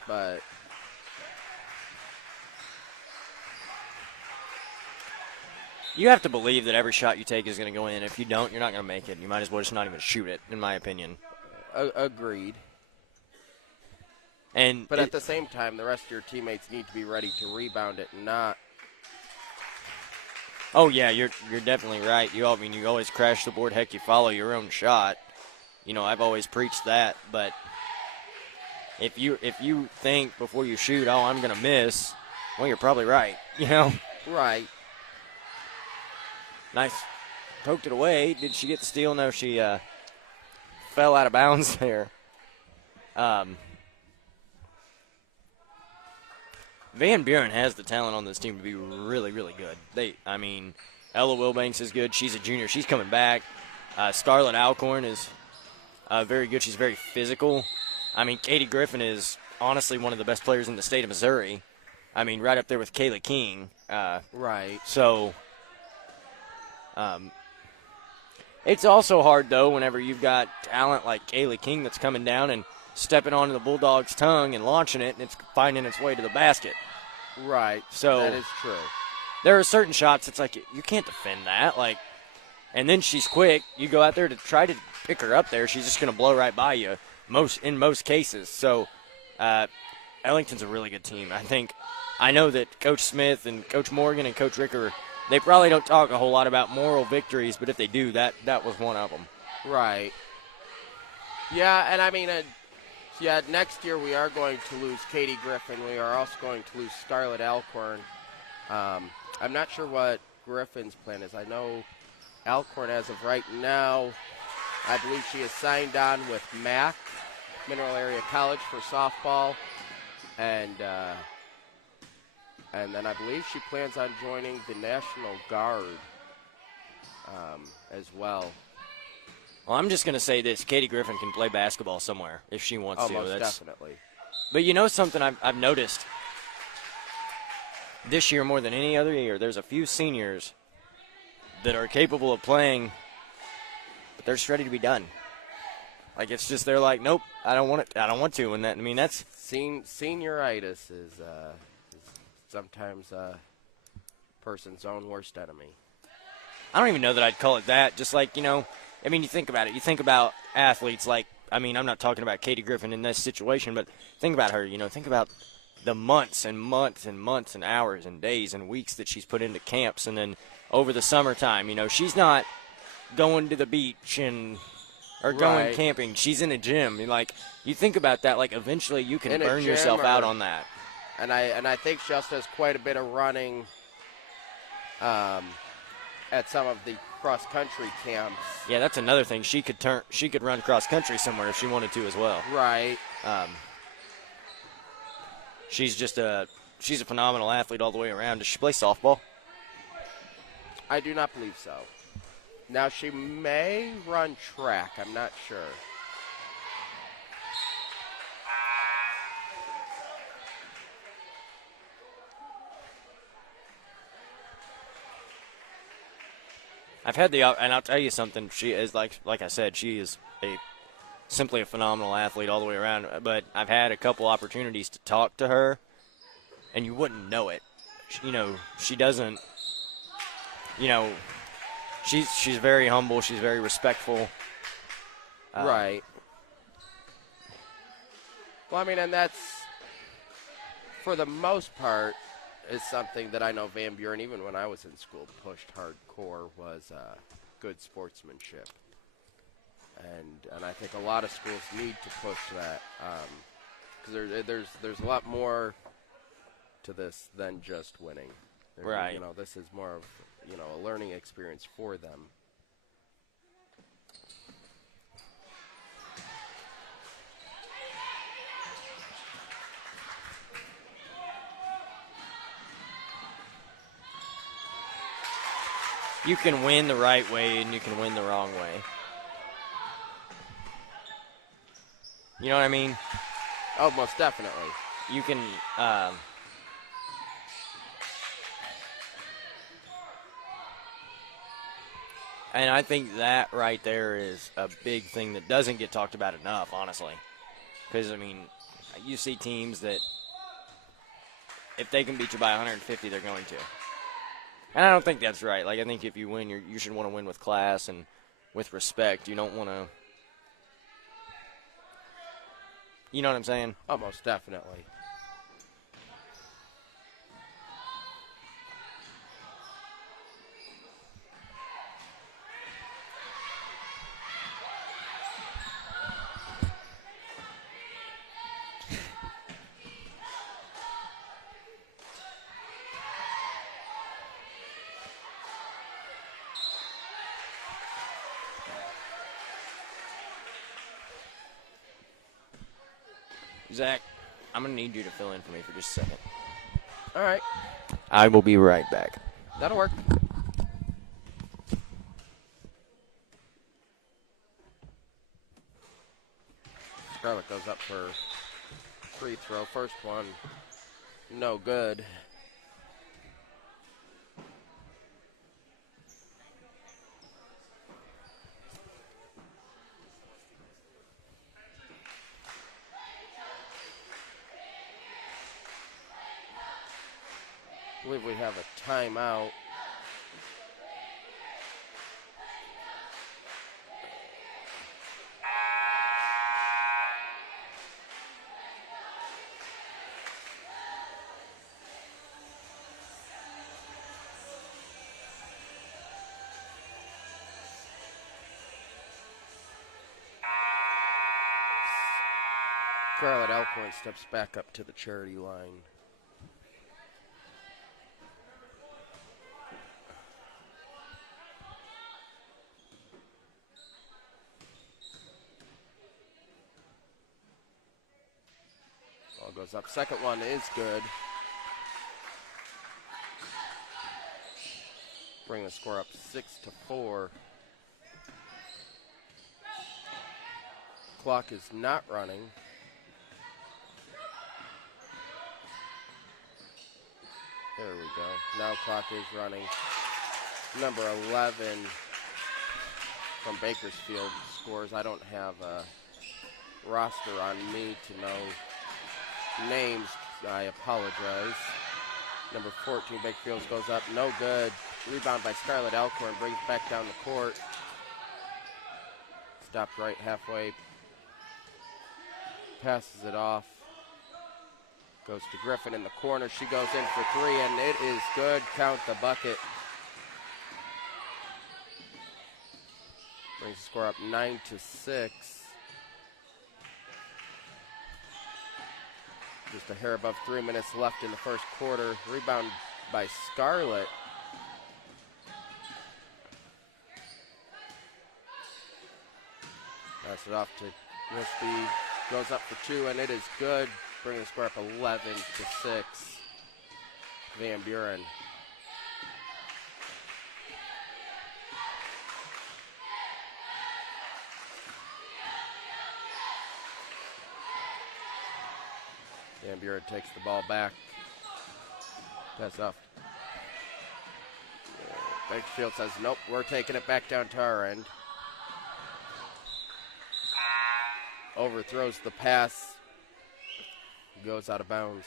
But you have to believe that every shot you take is going to go in. If you don't, you're not going to make it. You might as well just not even shoot it, in my opinion. Agreed. But at the same time, the rest of your teammates need to be ready to rebound it and not. Oh yeah, you're definitely right. You always crash the board. Heck, you follow your own shot. I've always preached that. But if you think before you shoot, oh, I'm going to miss, well, you're probably right. Right. Nice. Poked it away. Did she get the steal? No, she fell out of bounds there. Van Buren has the talent on this team to be really, really good. Ella Wilbanks is good. She's a junior. She's coming back. Scarlett Alcorn is very good. She's very physical. Katie Griffin is honestly one of the best players in the state of Missouri. Right up there with Kayla King. Right. So, it's also hard, though, whenever you've got talent like Kayla King that's coming down and stepping onto the Bulldogs' tongue and launching it, and it's finding its way to the basket. Right. So that is true. There are certain shots it's like you can't defend that. And then she's quick. You go out there to try to pick her up there, she's just going to blow right by you in most cases. So Ellington's a really good team. I know that Coach Smith and Coach Morgan and Coach Ricker, they probably don't talk a whole lot about moral victories, but if they do, that was one of them. Right. Yeah, and next year we are going to lose Katie Griffin. We are also going to lose Scarlett Alcorn. I'm not sure what Griffin's plan is. I know Alcorn, as of right now, I believe she is signed on with MAC, Mineral Area College, for softball. And then I believe she plans on joining the National Guard as well. Well, I'm just going to say this. Katie Griffin can play basketball somewhere if she wants to. Most definitely. But something I've noticed this year more than any other year, there's a few seniors that are capable of playing, but they're just ready to be done. It's just they're like, nope, I don't want it. I don't want to. And that's Senioritis is sometimes a person's own worst enemy. I don't even know that I'd call it that. Just like, you think about it. You think about athletes like, I'm not talking about Katie Griffin in this situation, but think about her. Think about the months and months and months and hours and days and weeks that she's put into camps. And then over the summertime, she's not going to the beach or going Right. camping. She's in a gym. You think about that, eventually you can In a burn gym yourself or- out on that. And I think she also does quite a bit of running at some of the cross-country camps. Yeah, that's another thing. She could run cross country somewhere if she wanted to as well. Right. She's a phenomenal athlete all the way around. Does she play softball? I do not believe so. Now, she may run track. I'm not sure. I've had and I'll tell you something. She is like I said, she is simply a phenomenal athlete all the way around. But I've had a couple opportunities to talk to her, and you wouldn't know it. She doesn't. She's very humble. She's very respectful. Right. Well, and that's, for the most part, is something that I know Van Buren, even when I was in school, pushed hardcore, was good sportsmanship. And I think a lot of schools need to push that, because there's a lot more to this than just winning. Right. This is more of a learning experience for them. You can win the right way and you can win the wrong way. You know what I mean? Oh, most definitely. You can. And I think that right there is a big thing that doesn't get talked about enough, honestly. Because, you see teams that if they can beat you by 150, they're going to. And I don't think that's right. I think if you win, you should want to win with class and with respect. You don't want to. You know what I'm saying? Oh, most definitely. Zach, I'm going to need you to fill in for me for just a second. All right. I will be right back. That'll work. Scarlett goes up for free throw. First one, no good. I believe we have a timeout. Scarlett Elkhorn steps back up to the charity line. Ball goes up. Second one is good. Bring the score up 6-4. Clock is not running. There we go. Now clock is running. Number 11 from Bakersfield scores. I don't have a roster on me to know names. I apologize. Number 14, Bakersfield goes up. No good. Rebound by Scarlett Alcorn. Brings it back down the court. Stopped right halfway. Passes it off. Goes to Griffin in the corner. She goes in for three, and it is good. Count the bucket. Brings the score up 9-6. Just a hair above 3 minutes left in the first quarter. Rebound by Scarlett. Pass it off to Gillespie. Goes up for two, and it is good. Bringing the score up 11-6. Van Buren. Van Buren takes the ball back. Pass off. Bakersfield says, nope, we're taking it back down to our end. Overthrows the pass. Goes out of bounds.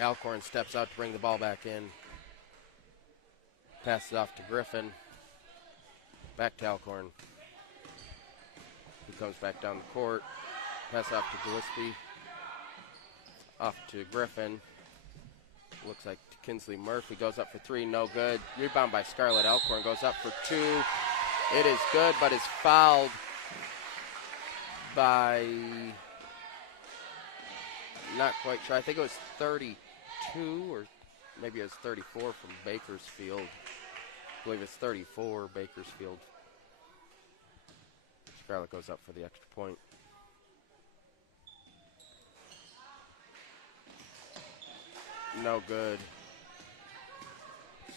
Alcorn steps out to bring the ball back in. Passes off to Griffin. Back to Alcorn. He comes back down the court. Pass off to Gillespie. Off to Griffin. Looks like Kinsley Murphy goes up for three. No good. Rebound by Scarlett Alcorn. Goes up for two. It is good, but is fouled by, not quite sure. I think it was 32 or maybe it was 34 from Bakersfield. I believe it's 34 Bakersfield. Scarlett goes up for the extra point. No good.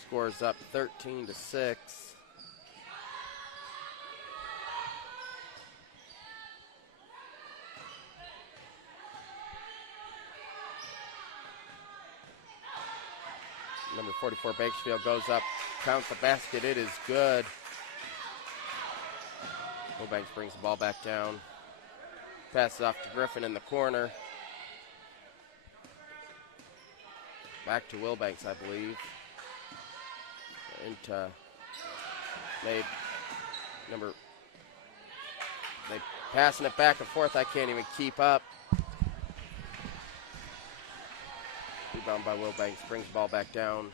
Scores up 13-6. Number 44 Bakersfield goes up, counts the basket. It is good. Wilbanks brings the ball back down. Passes off to Griffin in the corner. Back to Wilbanks, I believe. Into they passing it back and forth. I can't even keep up. Rebound by Wilbanks, brings the ball back down.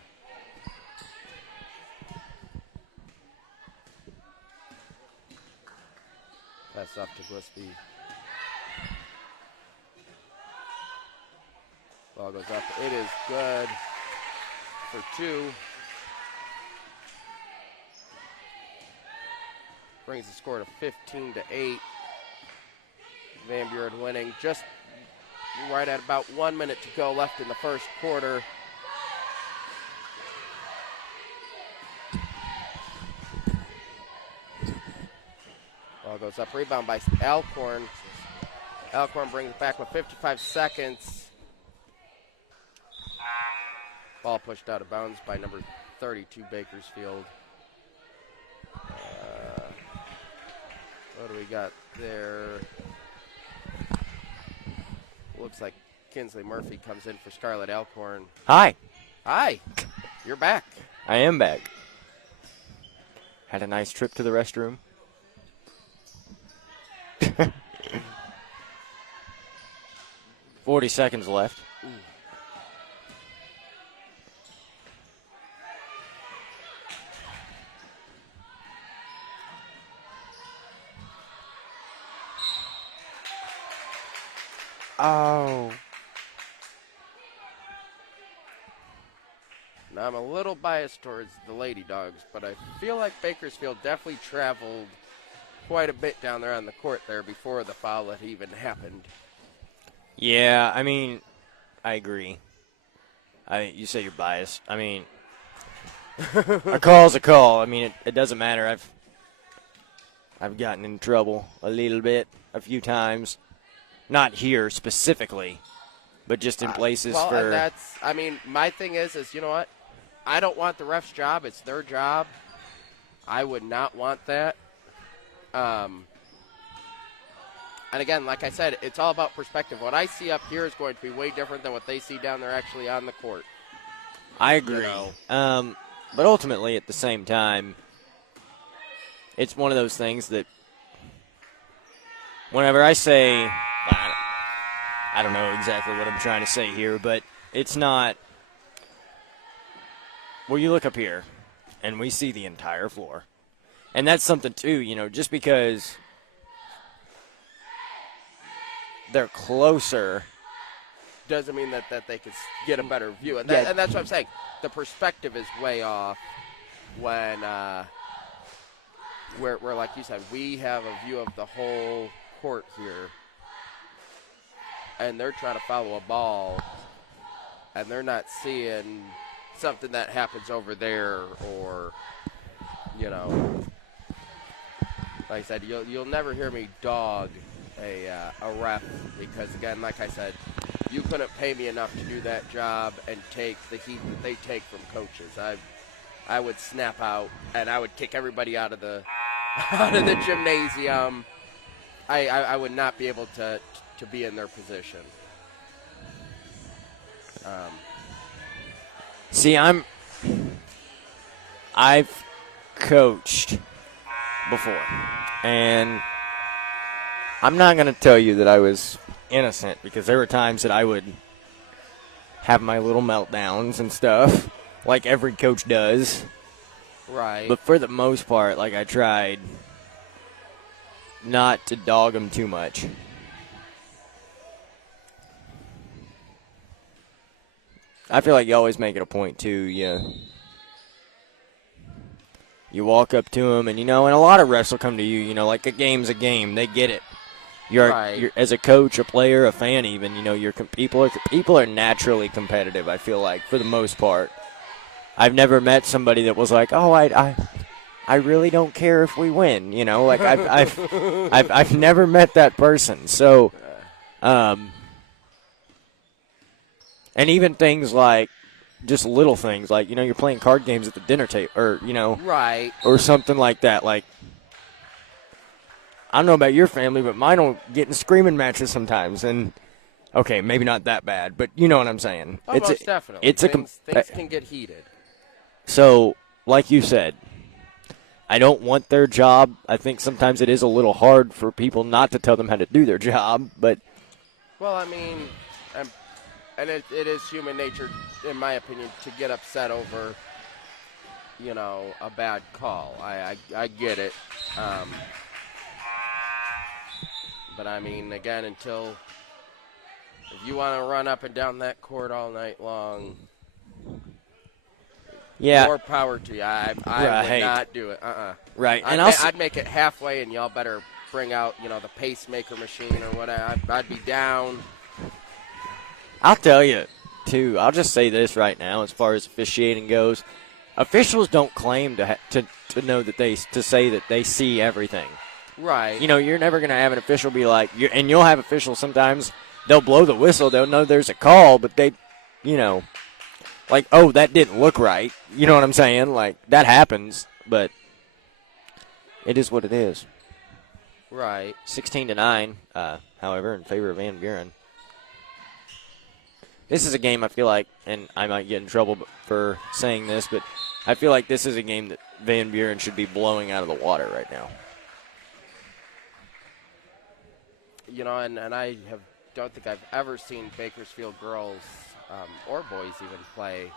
Pass off to Gillespie. Ball goes up. It is good for two. Brings the score to 15-8. Van Buren winning just right at about 1 minute to go left in the first quarter. Ball goes up. Rebound by Alcorn. Alcorn brings it back with 55 seconds. Ball pushed out of bounds by number 32 Bakersfield. What do we got there? Looks like Kinsley Murphy comes in for Scarlett Alcorn. Hi. Hi. You're back. I am back. Had a nice trip to the restroom. 40 seconds left. Oh. Now, I'm a little biased towards the Lady Dogs, but I feel like Bakersfield definitely traveled quite a bit down there on the court there before the foul had even happened. Yeah, I mean, I agree. You say you're biased. I mean, a call's a call. I mean, it doesn't matter. I've gotten in trouble a little bit a few times. Not here specifically, but just in places well, for. And that's. I mean, my thing is you know what? I don't want the ref's job. It's their job. I would not want that. And again, like I said, it's all about perspective. What I see up here is going to be way different than what they see down there actually on the court. I agree. But ultimately, at the same time, it's one of those things that whenever I say, I don't know exactly what I'm trying to say here, but it's not. Well, you look up here, and we see the entire floor. And that's something, too, just because they're closer doesn't mean that they could get a better view. And, and that's what I'm saying. The perspective is way off when, where, like you said, we have a view of the whole court here, and they're trying to follow a ball, and they're not seeing something that happens over there, or, like I said, you'll never hear me dog a ref because, again, like I said, you couldn't pay me enough to do that job and take the heat that they take from coaches. I would snap out and I would kick everybody out of the gymnasium. I would not be able to be in their position. See, I've coached before, and I'm not going to tell you that I was innocent because there were times that I would have my little meltdowns and stuff, like every coach does. Right. But for the most part, like, I tried not to dog them too much. I feel like you always make it a point, too. You walk up to them, and, and a lot of refs will come to you, like a game's a game. They get it. You're as a coach, a player, a fan even, people are naturally competitive, I feel like, for the most part. I've never met somebody that was like, oh, I really don't care if we win, like I've never met that person. So, and even things like just little things like, you're playing card games at the dinner table or, right. or something like that. Like, I don't know about your family, but mine will get in screaming matches sometimes. And, okay, maybe not that bad, but you know what I'm saying. Oh, most definitely. Things can get heated. So, like you said, I don't want their job. I think sometimes it is a little hard for people not to tell them how to do their job, but. Well, I mean, and it is human nature, in my opinion, to get upset over, a bad call. I get it. But, I mean, again, if you want to run up and down that court all night long, more power to you. I would not do it. Right. I'd make it halfway, and y'all better bring out, the pacemaker machine or whatever. I'd be down. I'll tell you, too, I'll just say this right now as far as officiating goes. Officials don't claim to know that to say that they see everything. Right. You're never going to have an official be like, and you'll have officials sometimes, they'll blow the whistle, they'll know there's a call, but they, like, oh, that didn't look right. You know what I'm saying? Like, that happens, but it is what it is. Right. 16-9, however, in favor of Van Buren. This is a game I feel like, and I might get in trouble for saying this, but I feel like this is a game that Van Buren should be blowing out of the water right now. And I don't think I've ever seen Bakersfield girls or boys even play.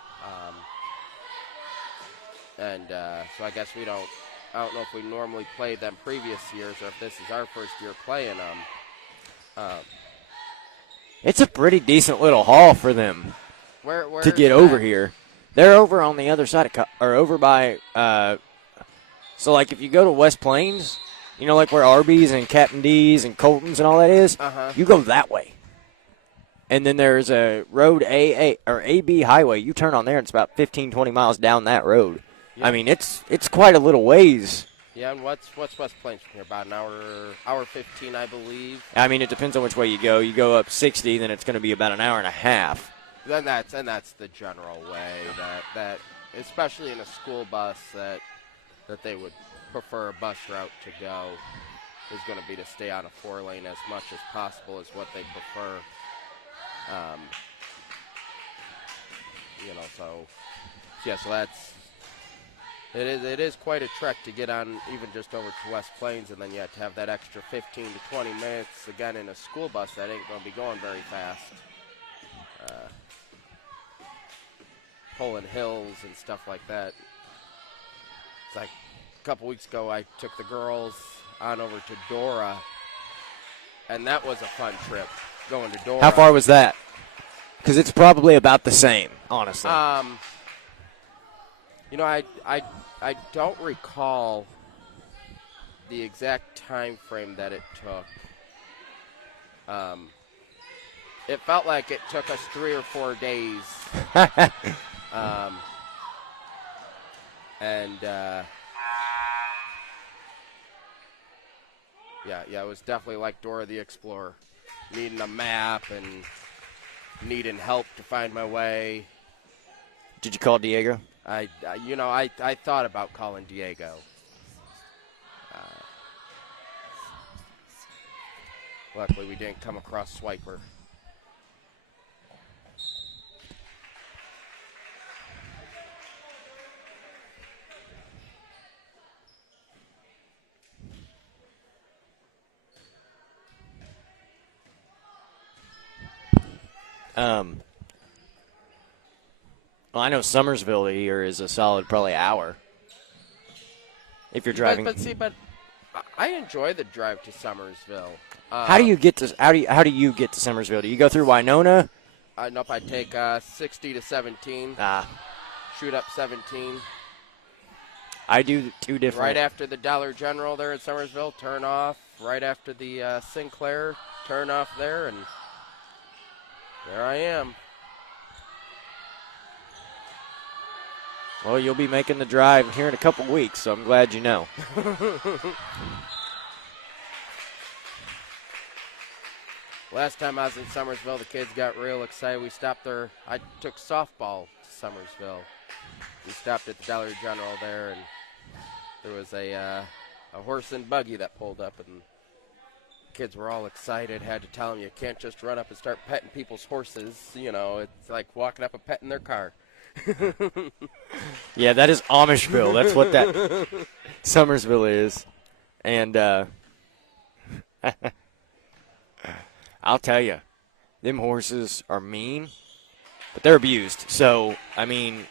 So I guess I don't know if we normally played them previous years or if this is our first year playing them. It's a pretty decent little haul for them to get over here. They're over on the other side or over by, so like if you go to West Plains, like where Arby's and Captain D's and Colton's and all that is, you go that way. And then there's a road AB highway. You turn on there, and it's about 15, 20 miles down that road. Yeah. I mean, it's quite a little ways. Yeah, and what's West Plains from here? About an hour 15, I believe. I mean, it depends on which way you go. You go up 60, then it's going to be about an hour and a half. Then that's the general way that especially in a school bus that they would prefer a bus route to go. is going to be to stay out of 4-lane as much as possible is what they prefer. So that's it is quite a trek to get on even just over to West Plains, and then you have to have that extra 15 to 20 minutes again in a school bus that ain't going to be going very fast. Pulling hills and stuff like that. It's like a couple weeks ago I took the girls on over to Dora, and that was a fun trip going to Dora. How far was that? Because it's probably about the same, honestly. I don't recall the exact time frame that it took. It felt like it took us 3 or 4 days. It was definitely like Dora the Explorer, needing a map and needing help to find my way. Did you call Diego? I thought about calling Diego. Luckily, we didn't come across Swiper. Well, I know Summersville here is a solid probably hour. If you're driving. But I enjoy the drive to Summersville. How do you get to Summersville? Do you go through Winona? Nope, I take 60 to 17. Shoot up 17. I do two different. Right after the Dollar General there in Summersville, turn off. Right after the Sinclair, turn off there, and there I am. Well, you'll be making the drive here in a couple weeks, so I'm glad you know. Last time I was in Summersville, the kids got real excited. We stopped there. I took softball to Summersville. We stopped at the Dollar General there, and there was a horse and buggy that pulled up, and kids were all excited. Had to tell them you can't just run up and start petting people's horses. It's like walking up and petting their car. Yeah, that is Amishville. That's what that Summersville is. And I'll tell you, them horses are mean, but they're abused. So, I mean,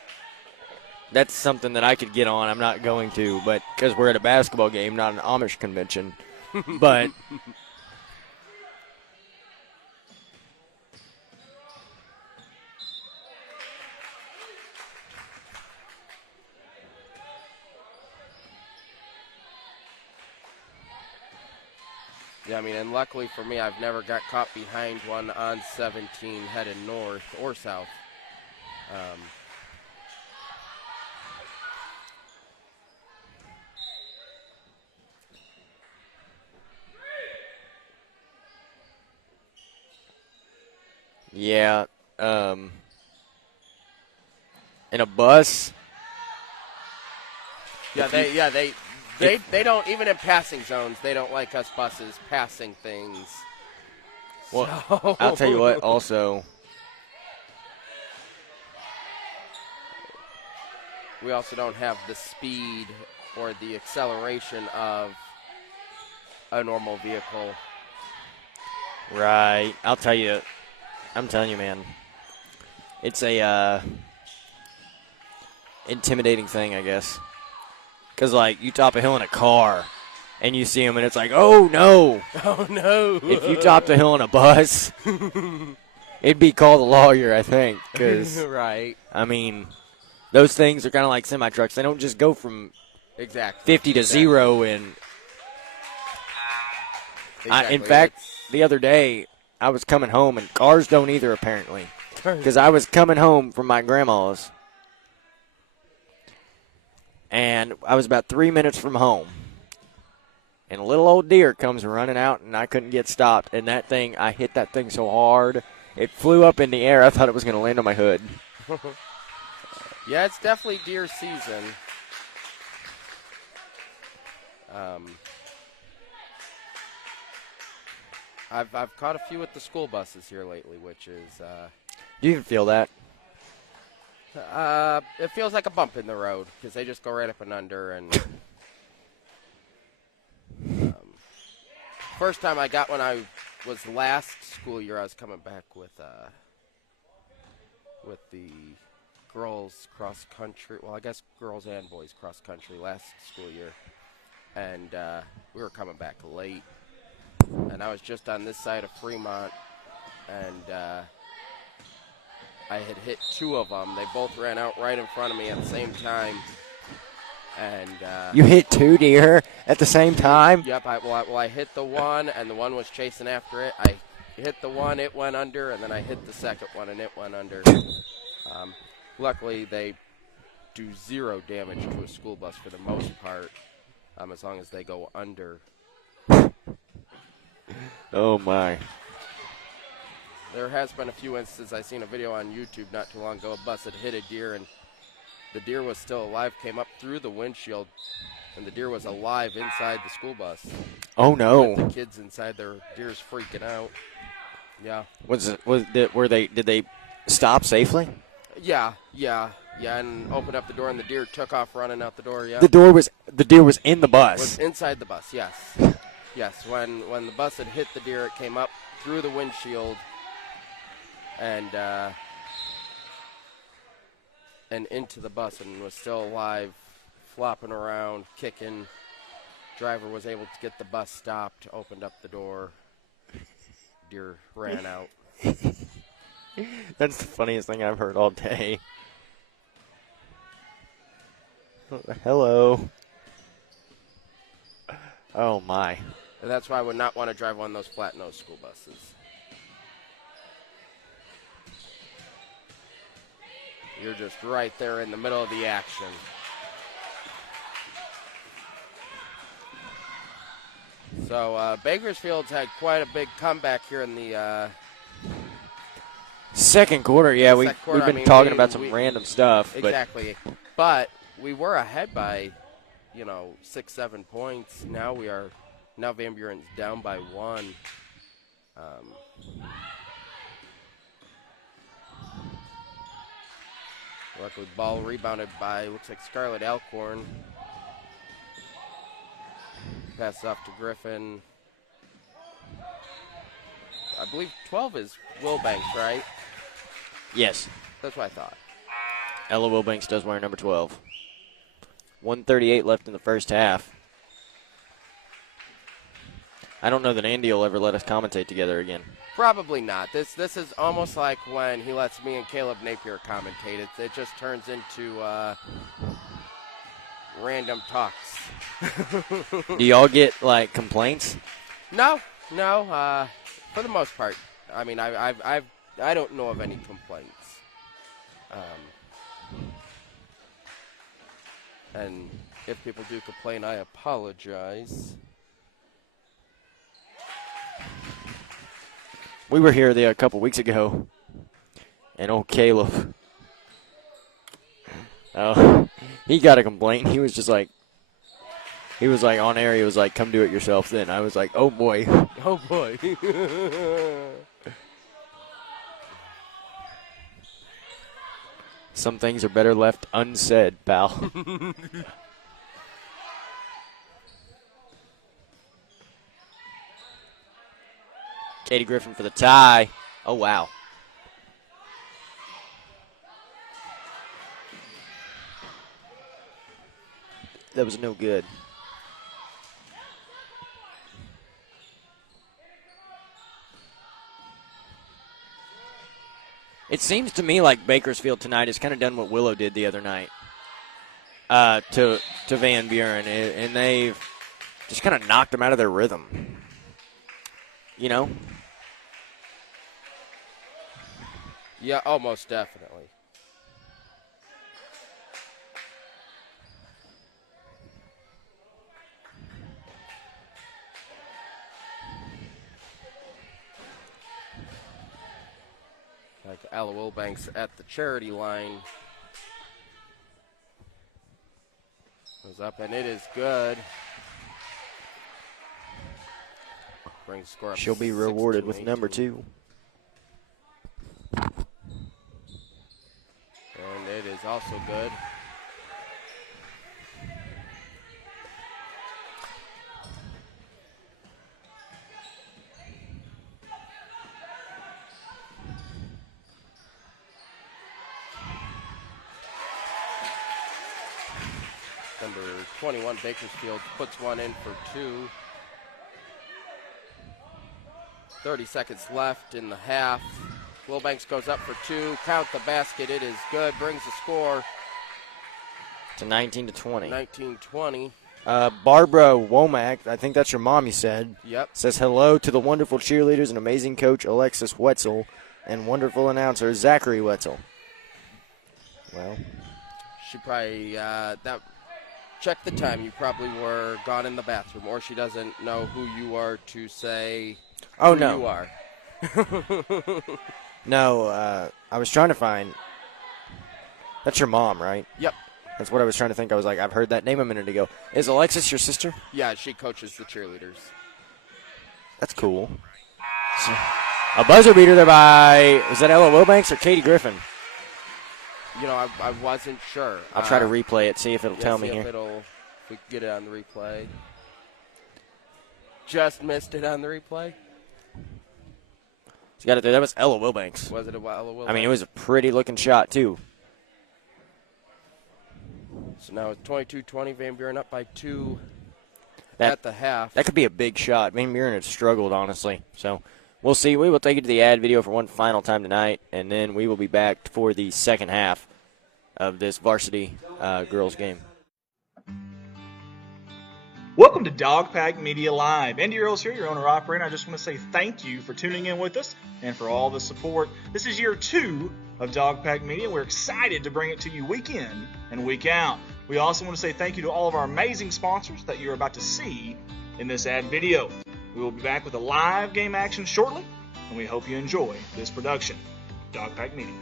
that's something that I could get on. I'm not going to, but because we're at a basketball game, not an Amish convention. But yeah, I mean, and luckily for me, I've never got caught behind one on 17 headed north or south. yeah, in a bus. Yeah, they don't, even in passing zones, they don't like us buses passing things. Well, So- I'll tell you what, also, We also don't have the speed or the acceleration of a normal vehicle. right, I'm telling you, man, it's a intimidating thing, I guess. Because, like, you top a hill in a car, and you see them, and it's like, oh, no. Oh, no. If you topped a hill in a bus, it'd be called a lawyer, I think. Because, Right. I mean, those things are kind of like semi-trucks. They don't just go from Exactly. 50 to 0. And Exactly. in fact, the other day, I was coming home, and cars don't either, apparently. Because I was coming home from my grandma's, and I was about 3 minutes from home. And a little old deer comes running out, and I couldn't get stopped. And that thing, I hit that thing so hard, it flew up in the air. I thought it was going to land on my hood. Yeah, it's definitely deer season. I've caught a few at the school buses here lately, which is Do you even feel that? it feels like a bump in the road because they just go right up and under. And first time I got one, I was last school year. I was coming back with the girls cross country. Well, I guess girls and boys cross country last school year, and we were coming back late. And I was just on this side of Fremont, and I had hit two of them. They both ran out right in front of me at the same time. And You hit 2 deer at the same time? Yep. I hit the one, and the one was chasing after it. I hit the one, it went under, and then I hit the second one, and it went under. Luckily, they do 0 damage to a school bus for the most part, as long as they go under. Oh, my. There has been a few instances. I seen a video on YouTube not too long ago. A bus had hit a deer, and the deer was still alive, came up through the windshield, and the deer was alive inside the school bus. Oh, no. With the kids inside, their deer's freaking out. Yeah. Did they stop safely? Yeah, and opened up the door, and the deer took off running out the door. Yeah. The deer was in the bus. Was inside the bus. Yes. Yes. When the bus had hit the deer, it came up through the windshield, and into the bus, and was still alive, flopping around, kicking. Driver was able to get the bus stopped, opened up the door. Deer ran out. That's the funniest thing I've heard all day. Hello. Oh, my. And that's why I would not want to drive one of those flat-nosed school buses. You're just right there in the middle of the action. So Bakersfield's had quite a big comeback here in the second quarter. Yeah, we've been talking about some random stuff. Exactly. But we were ahead by, 6-7 points. Now Van Buren's down by 1. Luckily, ball rebounded by, looks like Scarlett Alcorn. Pass off to Griffin. I believe 12 is Wilbanks, right? Yes. That's what I thought. Ella Wilbanks does wear number 12. 1:38 left in the first half. I don't know that Andy will ever let us commentate together again. Probably not. This is almost like when he lets me and Caleb Napier commentate. It just turns into random talks. Do y'all get, complaints? No. For the most part. I mean, I don't know of any complaints. And if people do complain, I apologize. We were here a couple weeks ago, and old Caleb, he got a complaint. He was just on air. He was like, "Come do it yourself." Then I was like, "Oh boy, oh boy." Some things are better left unsaid, pal. Katie Griffin for the tie. Oh, wow. That was no good. It seems to me like Bakersfield tonight has kind of done what Willow did the other night to Van Buren, and they've just kind of knocked them out of their rhythm. Yeah, almost definitely. Like Ella Wilbanks at the charity line. Goes up, and it is good. Brings the score up. She'll be rewarded with 16-18. number 2. And it is also good. Number 21, Bakersfield, puts one in for 2. 30 seconds left in the half. Wilbanks goes up for 2. Count the basket. It is good. Brings the score. To 19-20. 19-20. Barbara Womack, I think that's your mom, you said. Yep. Says hello to the wonderful cheerleaders and amazing coach Alexis Wetzel and wonderful announcer Zachary Wetzel. Well, She probably, check the time. You probably were gone in the bathroom, or she doesn't know who you are to say oh who no. you are. No, I was trying to find. That's your mom, right? Yep. That's what I was trying to think. I was like, I've heard that name a minute ago. Is Alexis your sister? Yeah, she coaches the cheerleaders. That's cool. So, a buzzer beater there by, was that Ella Wilbanks or Katie Griffin? You know, I wasn't sure. I'll try to replay it, see if it'll tell me see here. if we can get it on the replay. Just missed it on the replay. She got it there. That was Ella Wilbanks. Was it a while? I mean, it was a pretty looking shot, too. So now it's 22-20. Van Buren up by 2 That- at the half. That could be a big shot. Van Buren had struggled, honestly. So we'll see. We will take you to the ad video for one final time tonight, and then we will be back for the second half of this varsity girls game. Welcome to Dogpack Media Live. Andy Earls here, your owner-operator. I just want to say thank you for tuning in with us and for all the support. This is year 2 of Dogpack Media. We're excited to bring it to you week in and week out. We also want to say thank you to all of our amazing sponsors that you're about to see in this ad video. We will be back with a live game action shortly, and we hope you enjoy this production. Dogpack Media.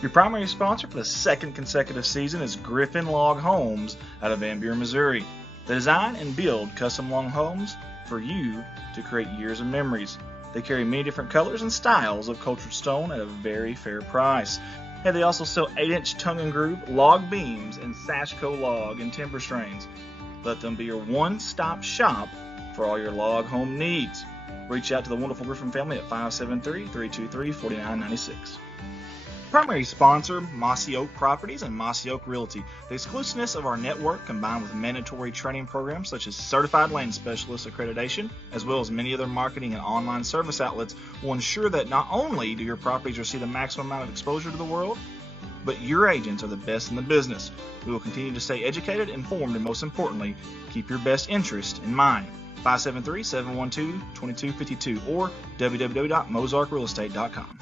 Your primary sponsor for the second consecutive season is Griffin Log Homes out of Van Buren, Missouri. They design and build custom log homes for you to create years of memories. They carry many different colors and styles of cultured stone at a very fair price. And they also sell 8-inch tongue and groove log beams and Sashco log and timber strains. Let them be your one-stop shop for all your log home needs. Reach out to the wonderful Griffin family at 573-323-4996. Primary sponsor, Mossy Oak Properties and Mossy Oak Realty. The exclusiveness of our network, combined with mandatory training programs such as Certified Land Specialist accreditation, as well as many other marketing and online service outlets, will ensure that not only do your properties receive the maximum amount of exposure to the world, but your agents are the best in the business. We will continue to stay educated, informed, and most importantly, keep your best interest in mind. 573-712-2252 or www.mozarkrealestate.com.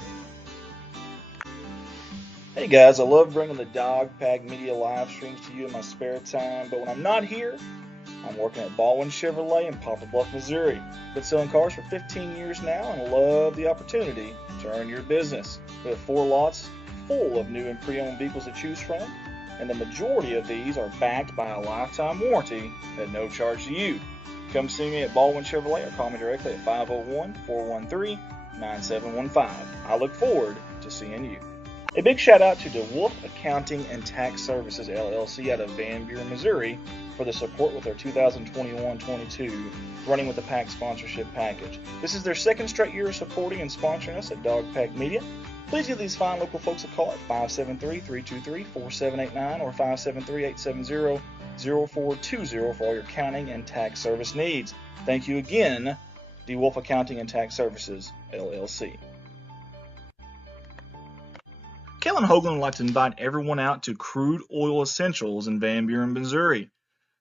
Hey guys, I love bringing the Dogpack Media live streams to you in my spare time, but when I'm not here, I'm working at Baldwin Chevrolet in Poplar Bluff, Missouri. Been selling cars for 15 years now and love the opportunity to earn your business. We have 4 lots full of new and pre-owned vehicles to choose from, and the majority of these are backed by a lifetime warranty at no charge to you. Come see me at Baldwin Chevrolet or call me directly at 501-413-9715. I look forward to seeing you. A big shout out to DeWolf Accounting and Tax Services LLC out of Van Buren, Missouri for the support with their 2021-22 Running with the Pack sponsorship package. This is their second straight year of supporting and sponsoring us at Dogpack Media. Please give these fine local folks a call at 573-323-4789 or 573-870-0420 for all your accounting and tax service needs. Thank you again, DeWolf Accounting and Tax Services LLC. Kellen Hoagland would like to invite everyone out to Crude Oil Essentials in Van Buren, Missouri.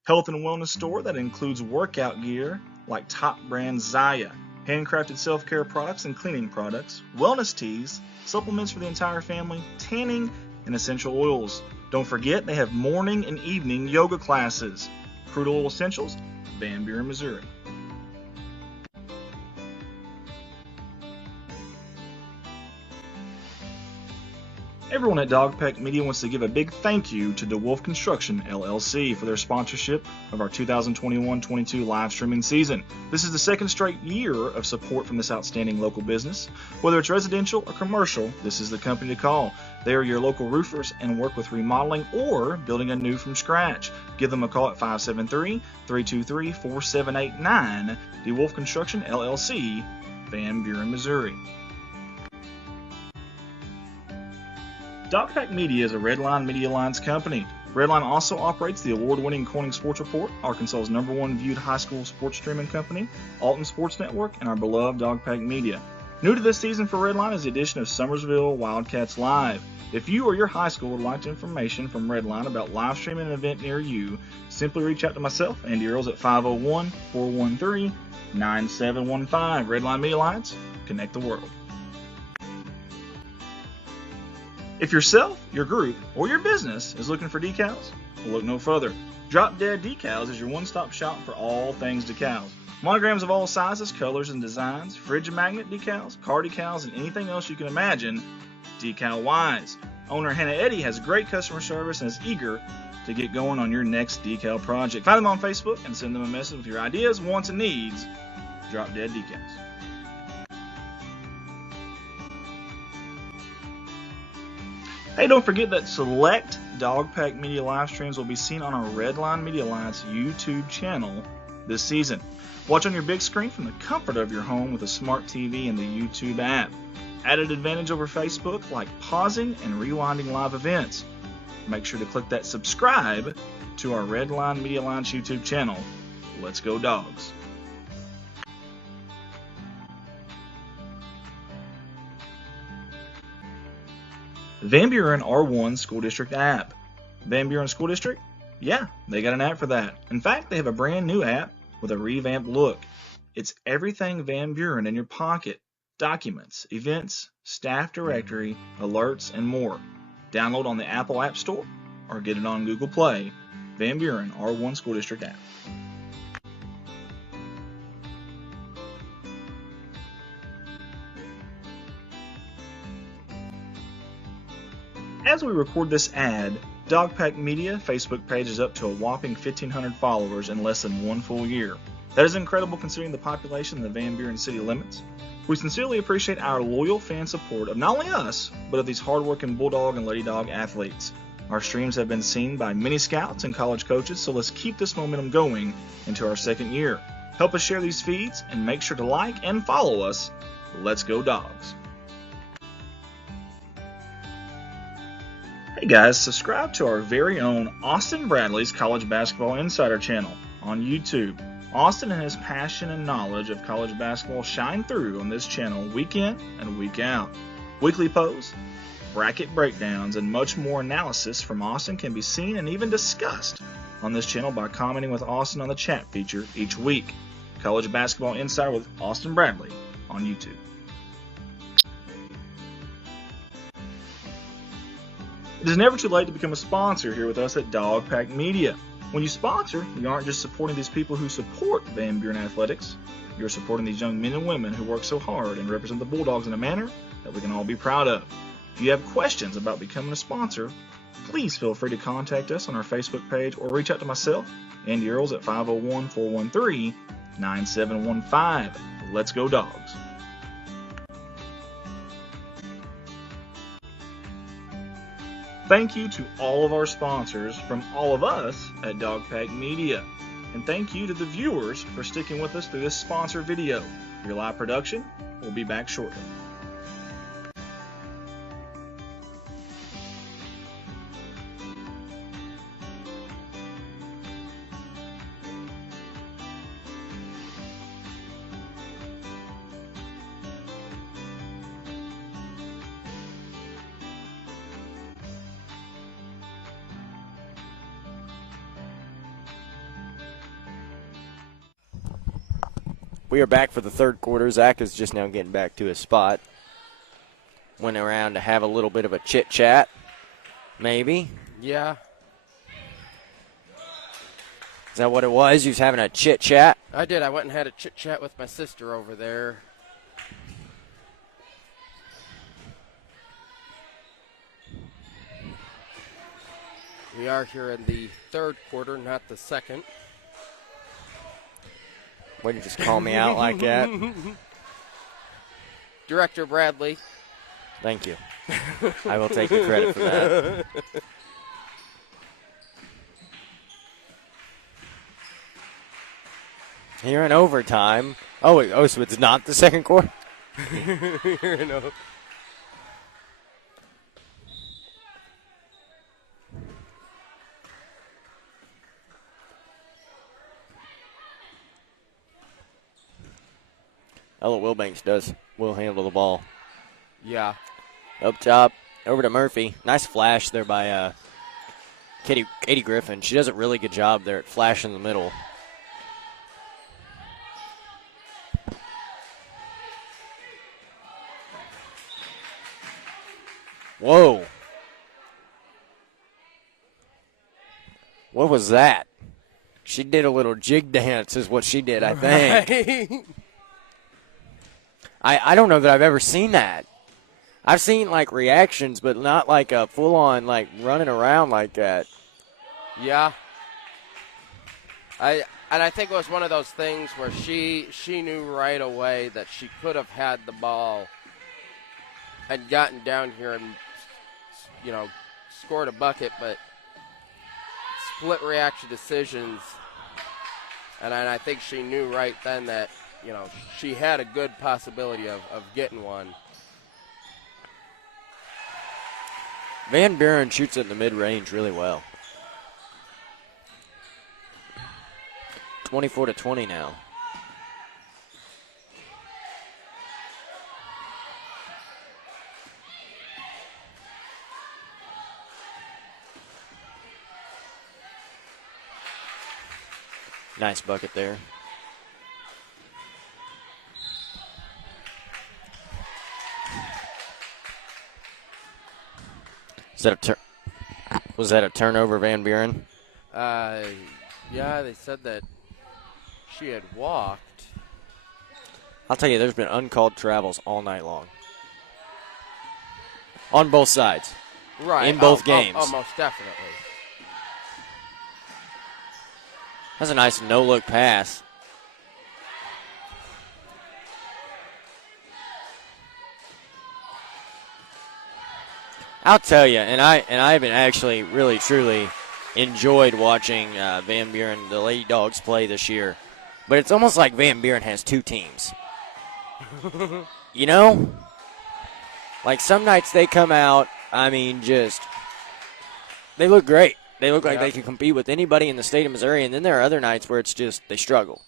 Health and wellness store that includes workout gear like top brand Zaya, handcrafted self-care products and cleaning products, wellness teas, supplements for the entire family, tanning, and essential oils. Don't forget they have morning and evening yoga classes. Crude Oil Essentials, Van Buren, Missouri. Everyone at Dogpack Media wants to give a big thank you to DeWolf Construction, LLC, for their sponsorship of our 2021-22 live streaming season. This is the second straight year of support from this outstanding local business. Whether it's residential or commercial, this is the company to call. They are your local roofers and work with remodeling or building anew from scratch. Give them a call at 573-323-4789. DeWolf Construction, LLC, Van Buren, Missouri. Dogpack Media is a Redline Media Alliance company. Redline also operates the award-winning Corning Sports Report, Arkansas's #1 viewed high school sports streaming company, Alton Sports Network, and our beloved Dogpack Media. New to this season for Redline is the addition of Summersville Wildcats Live. If you or your high school would like information from Redline about live streaming an event near you, simply reach out to myself, Andy Earls, at 501-413-9715. Redline Media Alliance, connect the world. If yourself, your group, or your business is looking for decals, well, look no further. Drop Dead Decals is your one-stop shop for all things decals. Monograms of all sizes, colors, and designs, fridge magnet decals, car decals, and anything else you can imagine decal-wise. Owner Hannah Eddy has great customer service and is eager to get going on your next decal project. Find them on Facebook and send them a message with your ideas, wants, and needs. Drop Dead Decals. Hey, don't forget that select Dogpack Media live streams will be seen on our Redline Media Alliance YouTube channel this season. Watch on your big screen from the comfort of your home with a smart TV and the YouTube app. Added advantage over Facebook like pausing and rewinding live events. Make sure to click that subscribe to our Redline Media Alliance YouTube channel. Let's go Dogs. Van Buren R1 School District app. Van Buren School District? Yeah, they got an app for that. In fact, they have a brand new app with a revamped look. It's everything Van Buren in your pocket. Documents, events, staff directory, alerts, and more. Download on the Apple App Store or get it on Google Play. Van Buren R1 School District app. As we record this ad, Dogpack Media Facebook page is up to a whopping 1,500 followers in less than one full year. That is incredible considering the population in the Van Buren city limits. We sincerely appreciate our loyal fan support of not only us, but of these hardworking Bulldog and Lady Dog athletes. Our streams have been seen by many scouts and college coaches, so let's keep this momentum going into our second year. Help us share these feeds and make sure to like and follow us. Let's go Dogs. Hey guys, subscribe to our very own Austin Bradley's College Basketball Insider channel on YouTube. Austin and his passion and knowledge of college basketball shine through on this channel week in and week out. Weekly posts, bracket breakdowns, and much more analysis from Austin can be seen and even discussed on this channel by commenting with Austin on the chat feature each week. College Basketball Insider with Austin Bradley on YouTube. It is never too late to become a sponsor here with us at Dogpack Media. When you sponsor, you aren't just supporting these people who support Van Buren Athletics. You're supporting these young men and women who work so hard and represent the Bulldogs in a manner that we can all be proud of. If you have questions about becoming a sponsor, please feel free to contact us on our Facebook page or reach out to myself, Andy Earls, at 501-413-9715. Let's go Dogs. Thank you to all of our sponsors from all of us at Dogpack Media. And thank you to the viewers for sticking with us through this sponsor video. Your live production will be back shortly. We are back for the third quarter. Zach is just now getting back to his spot. Went around to have a little bit of a chit-chat, maybe. Yeah, Is that what it was? You was having a chit-chat? I did. I went and had a chit-chat with my sister over there. We are here in the third quarter, not the second. Way to just call me out like that. Director Bradley. Thank you. I will take the credit for that. Here in overtime. Oh, so it's not the second quarter? Here in overtime. Ella Wilbanks will handle the ball. Yeah. Up top, over to Murphy. Nice flash there by Katie Griffin. She does a really good job there at flash in the middle. Whoa. What was that? She did a little jig dance is what she did, I think. Right. I don't know that I've ever seen that. I've seen, like, reactions, but not like a full-on, like, running around like that. Yeah. I think it was one of those things where she knew right away that she could have had the ball and gotten down here and, you know, scored a bucket, but split reaction decisions. And I think she knew right then that, you know, she had a good possibility of getting one. Van Buren shoots it in the mid-range really well. 24-20 now. Nice bucket there. Was that a turnover, Van Buren? Yeah, they said that she had walked. I'll tell you, there's been uncalled travels all night long. On both sides. Right. In both games. Oh, most definitely. That's a nice no-look pass. I'll tell you, and I've been actually really, truly enjoyed watching Van Buren, the Lady Dogs, play this year. But it's almost like Van Buren has two teams. You know? Like some nights they come out, I mean, just, they look great. They look like they can compete with anybody in the state of Missouri, and then there are other nights where it's just they struggle.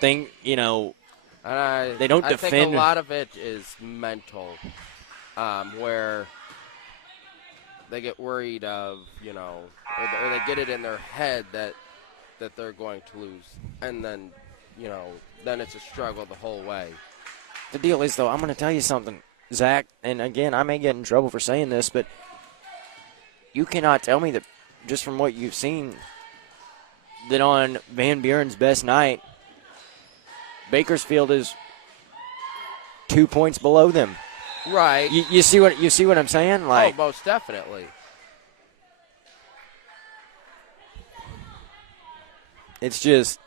They don't defend. I think a lot of it is mental, where they get worried of, you know, or they get it in their head that they're going to lose, and then, you know, then it's a struggle the whole way. The deal is, though, I'm going to tell you something, Zach, and again, I may get in trouble for saying this, but you cannot tell me that just from what you've seen that on Van Buren's best night, Bakersfield is 2 points below them. Right. You see what I'm saying? Like, oh, most definitely. It's just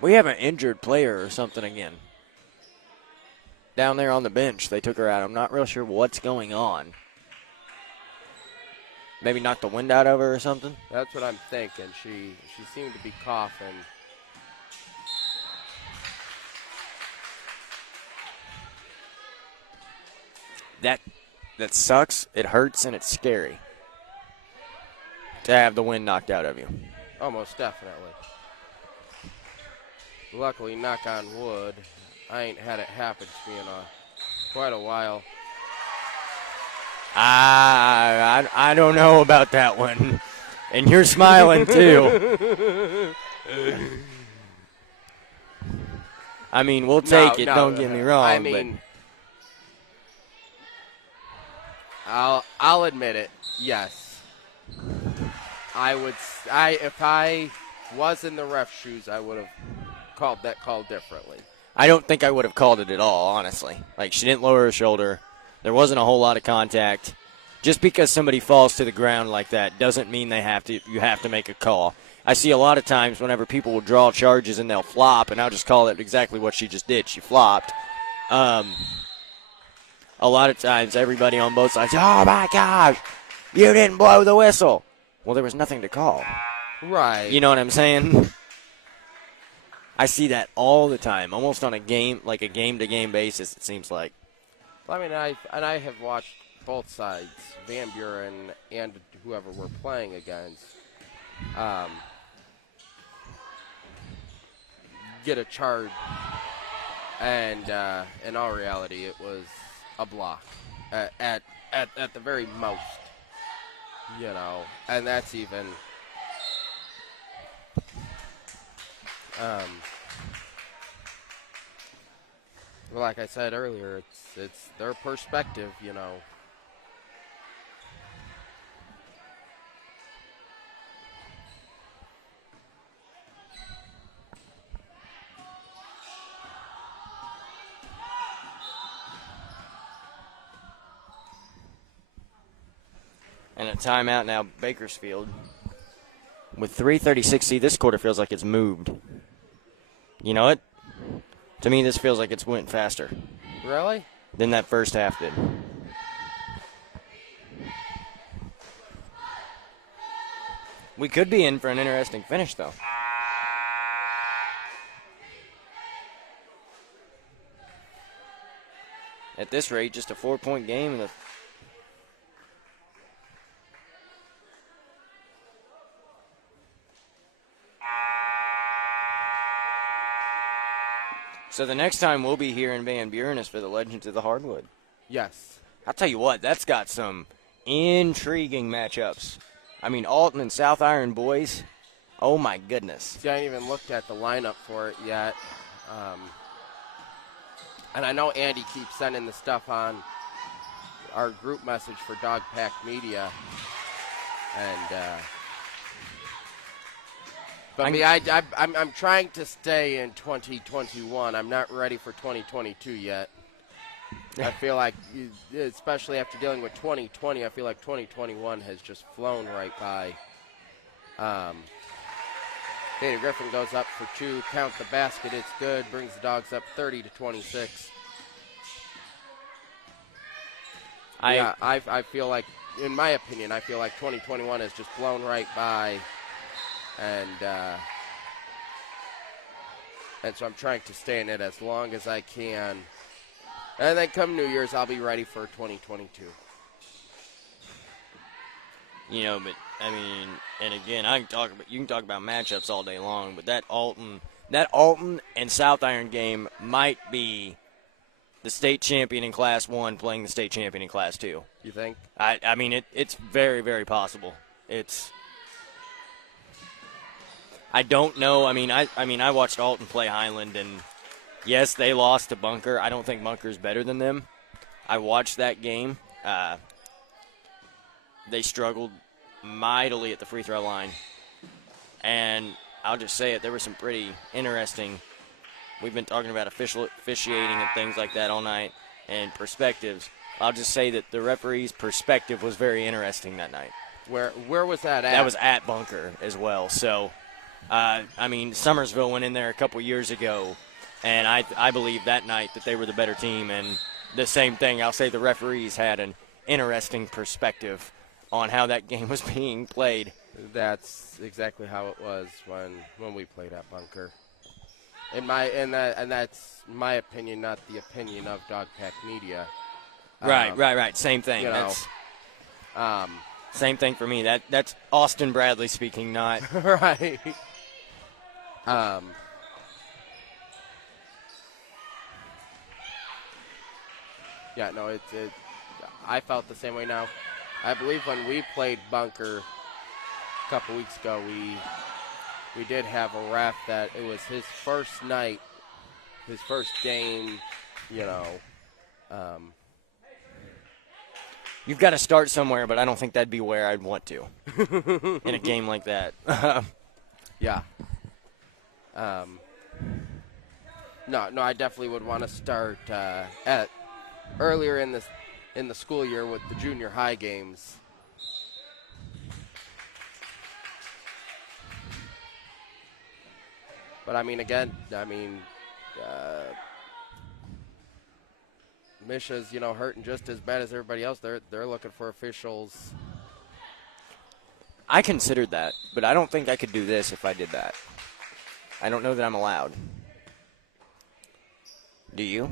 we have an injured player or something again. Down there on the bench, they took her out. I'm not real sure what's going on. Maybe knocked the wind out of her or something? That's what I'm thinking. She seemed to be coughing. That sucks. It hurts and it's scary to have the wind knocked out of you. Almost definitely. Luckily, knock on wood, I ain't had it happen to me in quite a while. I don't know about that one. And you're smiling too. I mean, we'll take it. Don't get me wrong. I mean, I'll admit it. Yes, if I was in the ref shoes, I would have called that call differently. I don't think I would have called it at all, honestly. Like, she didn't lower her shoulder. There wasn't a whole lot of contact. Just because somebody falls to the ground like that doesn't mean you have to make a call. I see a lot of times whenever people will draw charges and they'll flop, and I'll just call it exactly what she just did. She flopped. A lot of times everybody on both sides, oh, my gosh, you didn't blow the whistle. Well, there was nothing to call. Right. You know what I'm saying? I see that all the time, almost on a game-to-game basis, it seems like. I mean, I have watched both sides, Van Buren and whoever we're playing against, get a charge, and in all reality, it was a block at the very most, you know, and that's even. Well, like I said earlier, it's their perspective, you know. And a timeout now, Bakersfield. With 3:36, see, this quarter feels like it's moved. You know what? To me, this feels like it's went faster Really? than that first half did. We could be in for an interesting finish, though. At this rate, just a 4-point game in the So the next time we'll be here in Van Buren is for the Legends of the Hardwood. Yes. I'll tell you what, that's got some intriguing matchups. I mean, Alton and South Iron boys, oh my goodness. See, I haven't even looked at the lineup for it yet. And I know Andy keeps sending the stuff on our group message for Dog Pack Media. And, but I'm trying to stay in 2021. I'm not ready for 2022 yet. I feel like, especially after dealing with 2020, I feel like 2021 has just flown right by. Dana Griffin goes up for 2, count the basket, it's good, brings the Dogs up 30-26. I feel like, in my opinion, I feel like 2021 has just flown right by, and so I'm trying to stay in it as long as I can. And then come New Year's, I'll be ready for 2022. You know, but I mean, and again, you can talk about matchups all day long, but that Alton and South Iron game might be the state champion in Class 1 playing the state champion in Class 2. You think? I mean, it's very, very possible. I don't know. I mean, I watched Alton play Highland, and yes, they lost to Bunker. I don't think Bunker's better than them. I watched that game. They struggled mightily at the free throw line. And I'll just say it, there was some pretty interesting. We've been talking about officiating and things like that all night and perspectives. I'll just say that the referee's perspective was very interesting that night. Where was that at? That was at Bunker as well. So, I mean, Summersville went in there a couple years ago, and I believe that night that they were the better team. And the same thing, I'll say the referees had an interesting perspective on how that game was being played. That's exactly how it was when we played at Bunker. And that's my opinion, not the opinion of Dog Pack Media. Right. Same thing. You know, that's same thing for me. That's Austin Bradley speaking, not right. Yeah, no, it. I felt the same way now. I believe when we played Bunker a couple weeks ago, we did have a ref that it was his first night, his first game, you know. You've got to start somewhere, but I don't think that'd be where I'd want to in a game like that. Yeah. No, I definitely would want to start at earlier in in the school year with the junior high games. But I mean, again, Misha's, hurting just as bad as everybody else. They're looking for officials. I considered that, but I don't think I could do this if I did that. I don't know that I'm allowed. Do you?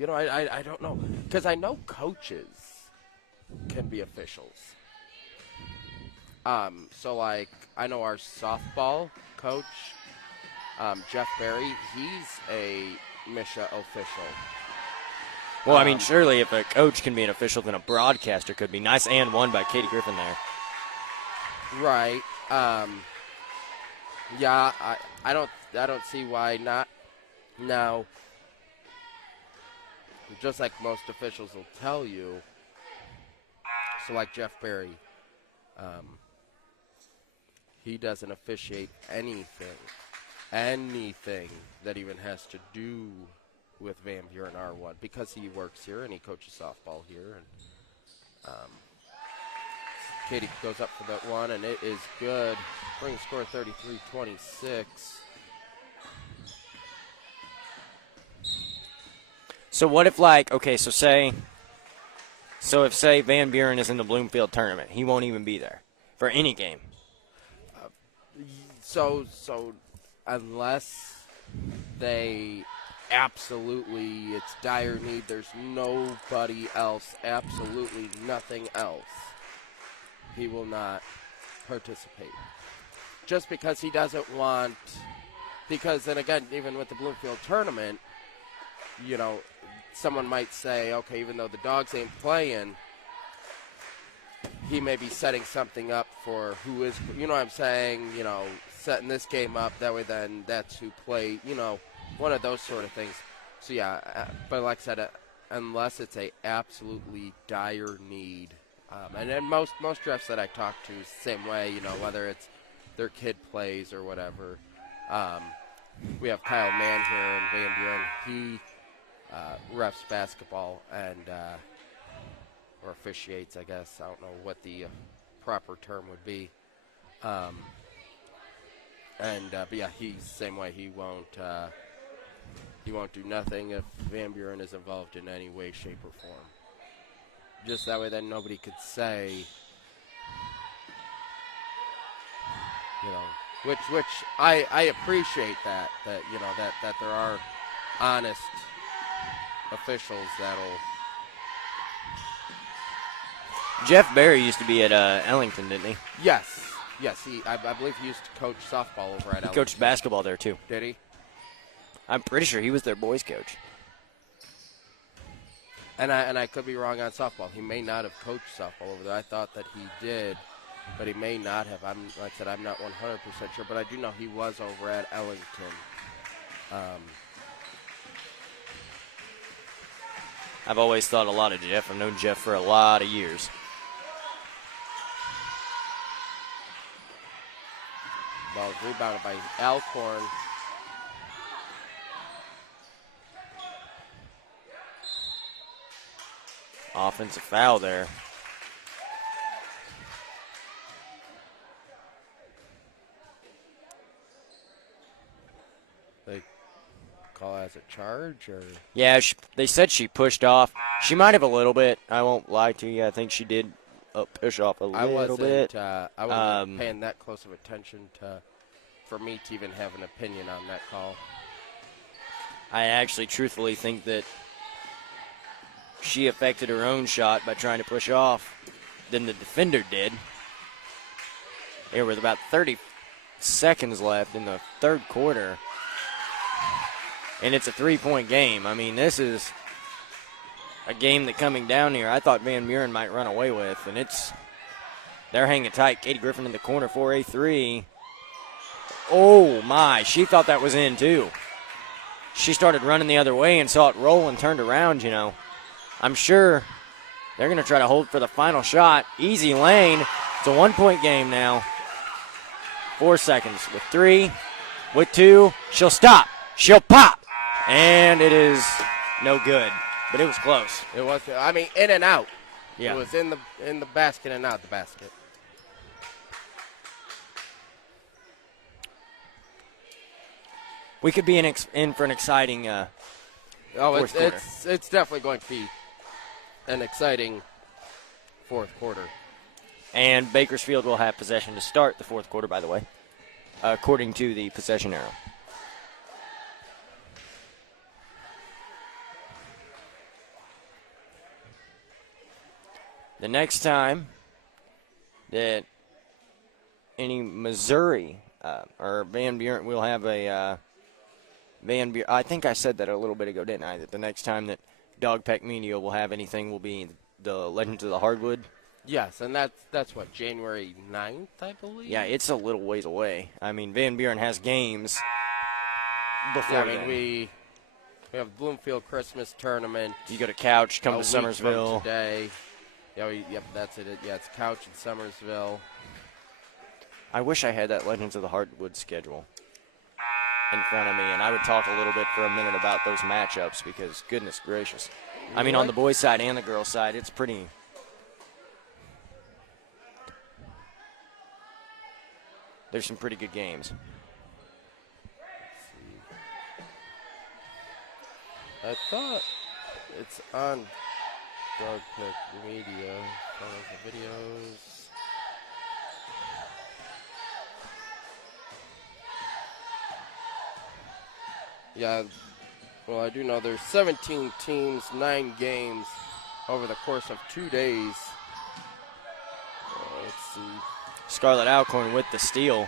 I don't know. Because I know coaches can be officials. So, like, I know our softball coach, Jeff Berry, he's a Misha official. Well, I mean, surely if a coach can be an official, then a broadcaster could be. Nice and one by Katie Griffin there. Right. Yeah, I don't see why not. Now, just like most officials will tell you, so like Jeff Berry, he doesn't officiate anything that even has to do with Van Buren R1 because he works here and he coaches softball here. And Katie goes up for that one, and it is good. Brings score 33-26. So what if, if Van Buren is in the Bloomfield tournament, he won't even be there for any game. So unless they absolutely, it's dire need, there's nobody else, absolutely nothing else, he will not participate. Just because he doesn't want, because then again, even with the Bloomfield tournament, someone might say, okay, even though the Dogs ain't playing, he may be setting something up for who is, what I'm saying, setting this game up, that way then that's who play, one of those sort of things. So yeah, but like I said, unless it's a absolutely dire need, and then most refs that I talk to is the same way, whether it's their kid plays or whatever. We have Kyle Mann here in Van Buren. He refs basketball and or officiates, I guess. I don't know what the proper term would be. But yeah, he's the same way. He won't do nothing if Van Buren is involved in any way, shape, or form. Just that way, then nobody could say, which I appreciate that there are honest officials that'll. Jeff Berry used to be at Ellington, didn't he? Yes. I believe he used to coach softball over at Ellington. He coached basketball there too. Did he? I'm pretty sure he was their boys coach. And I could be wrong on softball. He may not have coached softball over there. I thought that he did, but he may not have. Like I said, I'm not 100% sure, but I do know he was over at Ellington. I've always thought a lot of Jeff. I've known Jeff for a lot of years. Ball rebounded by Alcorn. Offensive foul there. They call as a charge, or? Yeah, they said she pushed off. She might have a little bit. I won't lie to you. I think she did push off a little bit. I wasn't paying that close of attention for me to even have an opinion on that call. I actually truthfully think that she affected her own shot by trying to push off than the defender did. There was about 30 seconds left in the third quarter, and it's a three-point game. I mean, this is a game that coming down here I thought Van Buren might run away with, and they're hanging tight. Katie Griffin in the corner for a three. Oh, my. She thought that was in, too. She started running the other way and saw it roll and turned around, I'm sure they're going to try to hold for the final shot. Easy lane. It's a one-point game now. 4 seconds with three, with two. She'll stop. She'll pop. And it is no good. but it was close. It was, I mean, in and out. Yeah. It was in the basket and out the basket. We could be in for an exciting Oh, fourth quarter. it's definitely going to be an exciting fourth quarter. And Bakersfield will have possession to start the fourth quarter, by the way, according to the possession arrow. The next time that any Missouri or Van Buren will have a Van Buren, I think I said that a little bit ago, didn't I? That the next time that Dogpack Media will have anything will be the Legends of the Hardwood. Yes, and that's what, January 9th, I believe? Yeah, it's a little ways away. I mean, Van Buren has games before Yeah, I mean, then. we have Bloomfield Christmas Tournament. You go to Couch, come a to week from Summersville. today. Yeah, yep, that's it. Yeah, it's Couch in Summersville. I wish I had that Legends of the Hardwood schedule in front of me, and I would talk a little bit for a minute about those matchups because, goodness gracious. I mean, on the boys' side and the girls' side, it's pretty. There's some pretty good games. I thought it's on Dogpack Media. Follow the videos. Yeah, well, I do know there's 17 teams, 9 games over the course of 2 days. Let's see. Scarlett Alcorn with the steal.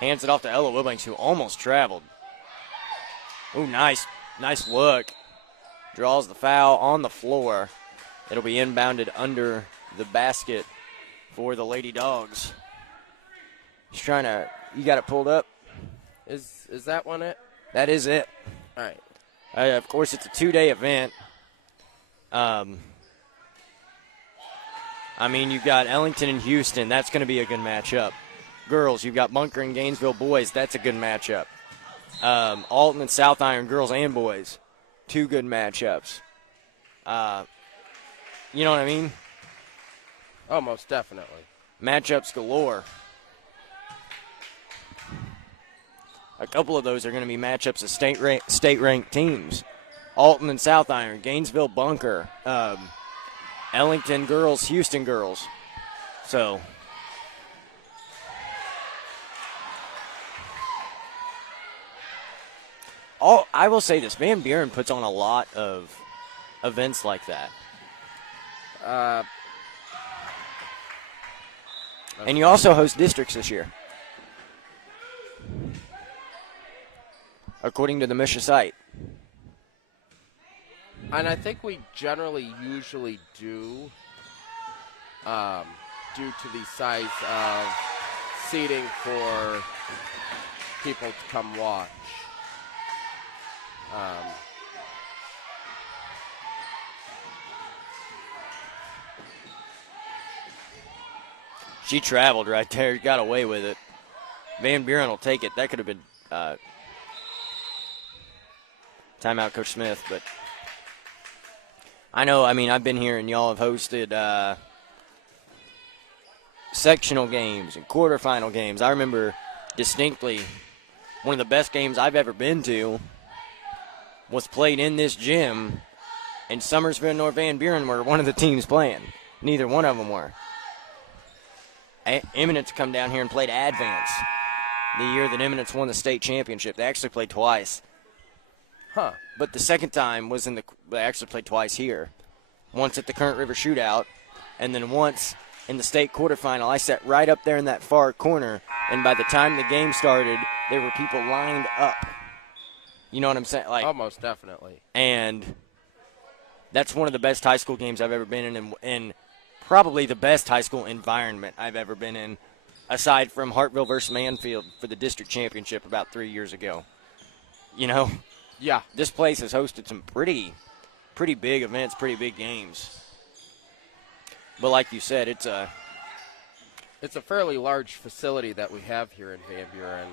Hands it off to Ella Wilbanks, who almost traveled. Ooh, nice look. Draws the foul on the floor. It'll be inbounded under the basket for the Lady Dogs. He's trying to, you got it pulled up? Is that one it? That is it. All right. Of course, it's a 2-day event. I mean, you've got Ellington and Houston. That's going to be a good matchup. Girls, you've got Bunker and Gainesville boys. That's a good matchup. Alton and South Iron girls and boys. 2 good matchups. You know what I mean? Oh, most definitely. Matchups galore. A couple of those are going to be matchups of state-ranked teams. Alton and South Iron, Gainesville Bunker, Ellington girls, Houston girls. So, I will say this, Van Buren puts on a lot of events like that. And you also host districts this year, according to the Misha site. And I think we usually do, due to the size of seating for people to come watch. She traveled right there, got away with it. Van Buren will take it. That could have been timeout, Coach Smith, but I know, I mean, I've been here and y'all have hosted sectional games and quarterfinal games. I remember distinctly one of the best games I've ever been to was played in this gym, and Summersville nor Van Buren were one of the teams playing. Neither one of them were. Eminence come down here and played Advance the year that Eminence won the state championship. They actually played twice. Huh. But the second time was they actually played twice here. Once at the Current River Shootout, and then once in the state quarterfinal. I sat right up there in that far corner, and by the time the game started, there were people lined up. You know what I'm saying? Like, Almost definitely. and that's one of the best high school games I've ever been in, and probably the best high school environment I've ever been in, aside from Hartville versus Manfield for the district championship about 3 years ago. You know? Yeah. This place has hosted some pretty big events, pretty big games. But like you said, it's a fairly large facility that we have here in Van Buren.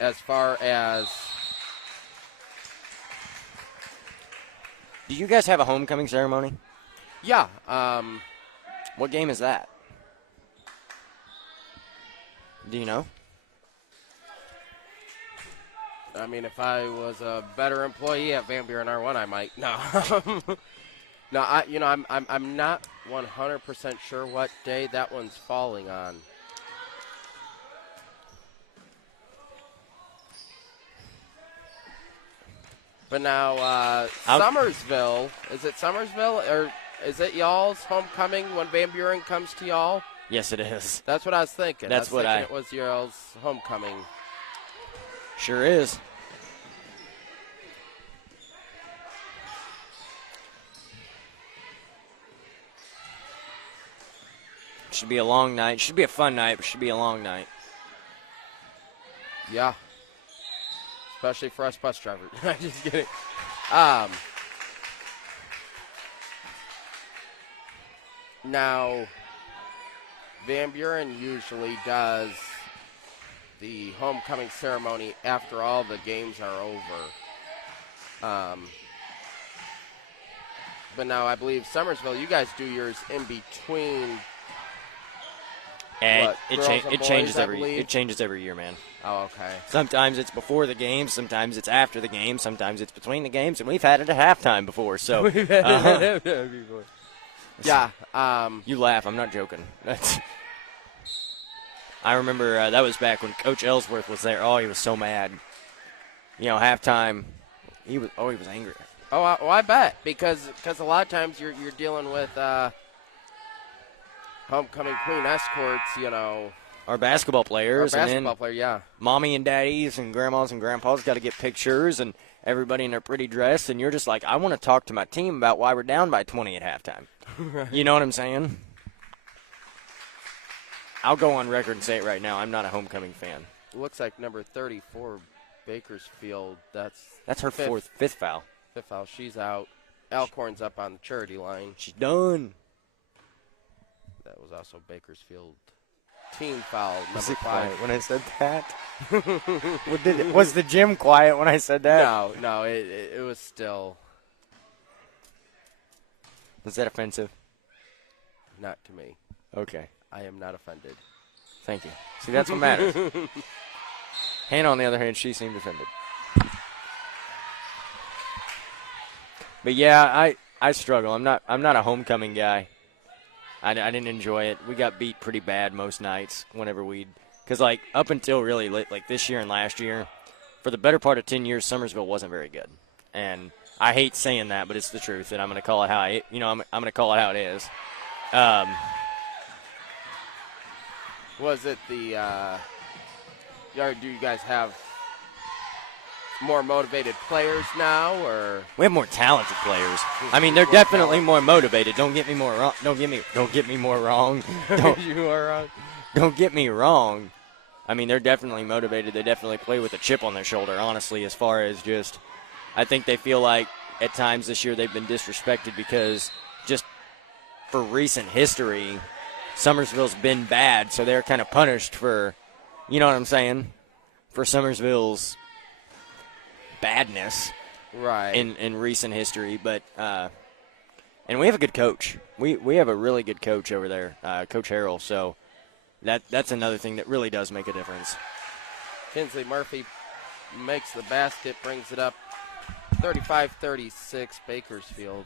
as far as Do you guys have a homecoming ceremony? yeah, What game is that? Do you know? I mean, if I was a better employee at Van Buren R1, I might. No, no, I'm not 100% sure what day that one's falling on. But now, Summersville, is it Summersville or is it y'all's homecoming when Van Buren comes to y'all? Yes, it is. That's what I was thinking. That's what it was y'all's homecoming. Sure is. Should be a long night. Should be a fun night, but should be a long night. Yeah. Especially for us bus drivers. Just kidding. Now, Van Buren usually does the homecoming ceremony after all the games are over. But now I believe Summersville, you guys do yours in between. And What, girls and boys, I believe? it changes every year, man. Oh, okay. Sometimes it's before the game, sometimes it's after the game, sometimes it's between the games, and we've had it at halftime before. So Yeah. you laugh, I'm not joking. I remember that was back when Coach Ellsworth was there. Oh, he was so mad. You know, halftime, he was angry. Oh, I bet because a lot of times you're dealing with homecoming queen escorts, you know. Our basketball players, and then player, yeah. mommy and daddies and grandmas and grandpas got to get pictures, and everybody in their pretty dress, and you're just like, I want to talk to my team about why we're down by 20 at halftime. Right. You know what I'm saying? I'll go on record and say it right now. I'm not a homecoming fan. Looks like number 34, Bakersfield. That's her fifth foul. Fifth foul. She's out. Alcorn's up on the charity line. She's done. That was also Bakersfield. Team foul, Was number it 5. quiet when I said that? Was the gym quiet when I said that? No, it was still Was that offensive? not to me. Okay. I am not offended. Thank you. See, that's what matters. Hannah, on the other hand, she seemed offended. But yeah, I struggle. I'm not a homecoming guy. I didn't enjoy it. We got beat pretty bad most nights whenever because like up until really late, like this year and last year, for the better part of 10 years, Summersville wasn't very good. And I hate saying that, but it's the truth, and I'm going to call it how I'm going to call it how it is. Was it the do you guys have more motivated players now, or We have more talented players. I mean, they're definitely more motivated. Don't get me wrong. Don't get me more wrong. you are wrong? Don't get me wrong. I mean, they're definitely motivated. They definitely play with a chip on their shoulder, honestly, as far as just I think they feel like at times this year they've been disrespected because just for recent history, Summersville's been bad, so they're kind of punished for, you know what I'm saying, for Summersville's badness Right. in recent history. But and we have a good coach. We have a really good coach over there, Coach Harrell. So that's another thing that really does make a difference. Kinsley Murphy makes the basket, brings it up 35-36 Bakersfield.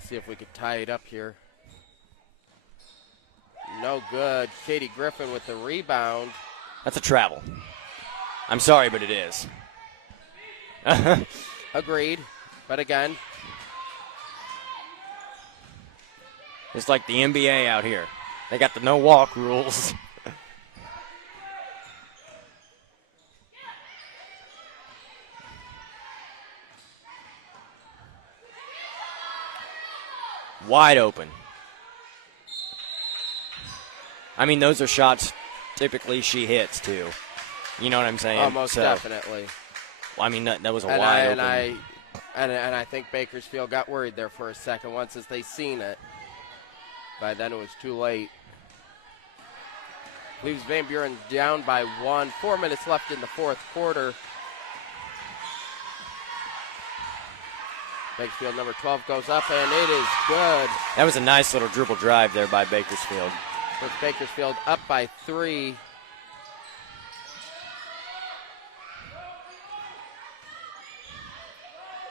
See if we could tie it up here. No good. Katie Griffin with the rebound. That's a travel. I'm sorry, but it is. Agreed. But again, It's like the NBA out here. They got the no-walk rules. Wide open. I mean, those are shots typically she hits, too. You know what I'm saying? almost So, definitely. I mean, that was a And wide I, open. and I think Bakersfield got worried there for a second once as they seen it. By then it was too late. Leaves Van Buren down by 1. 4 minutes left in the fourth quarter. Bakersfield number 12 goes up, and it is good. That was a nice little dribble drive there by Bakersfield. With Bakersfield up by 3.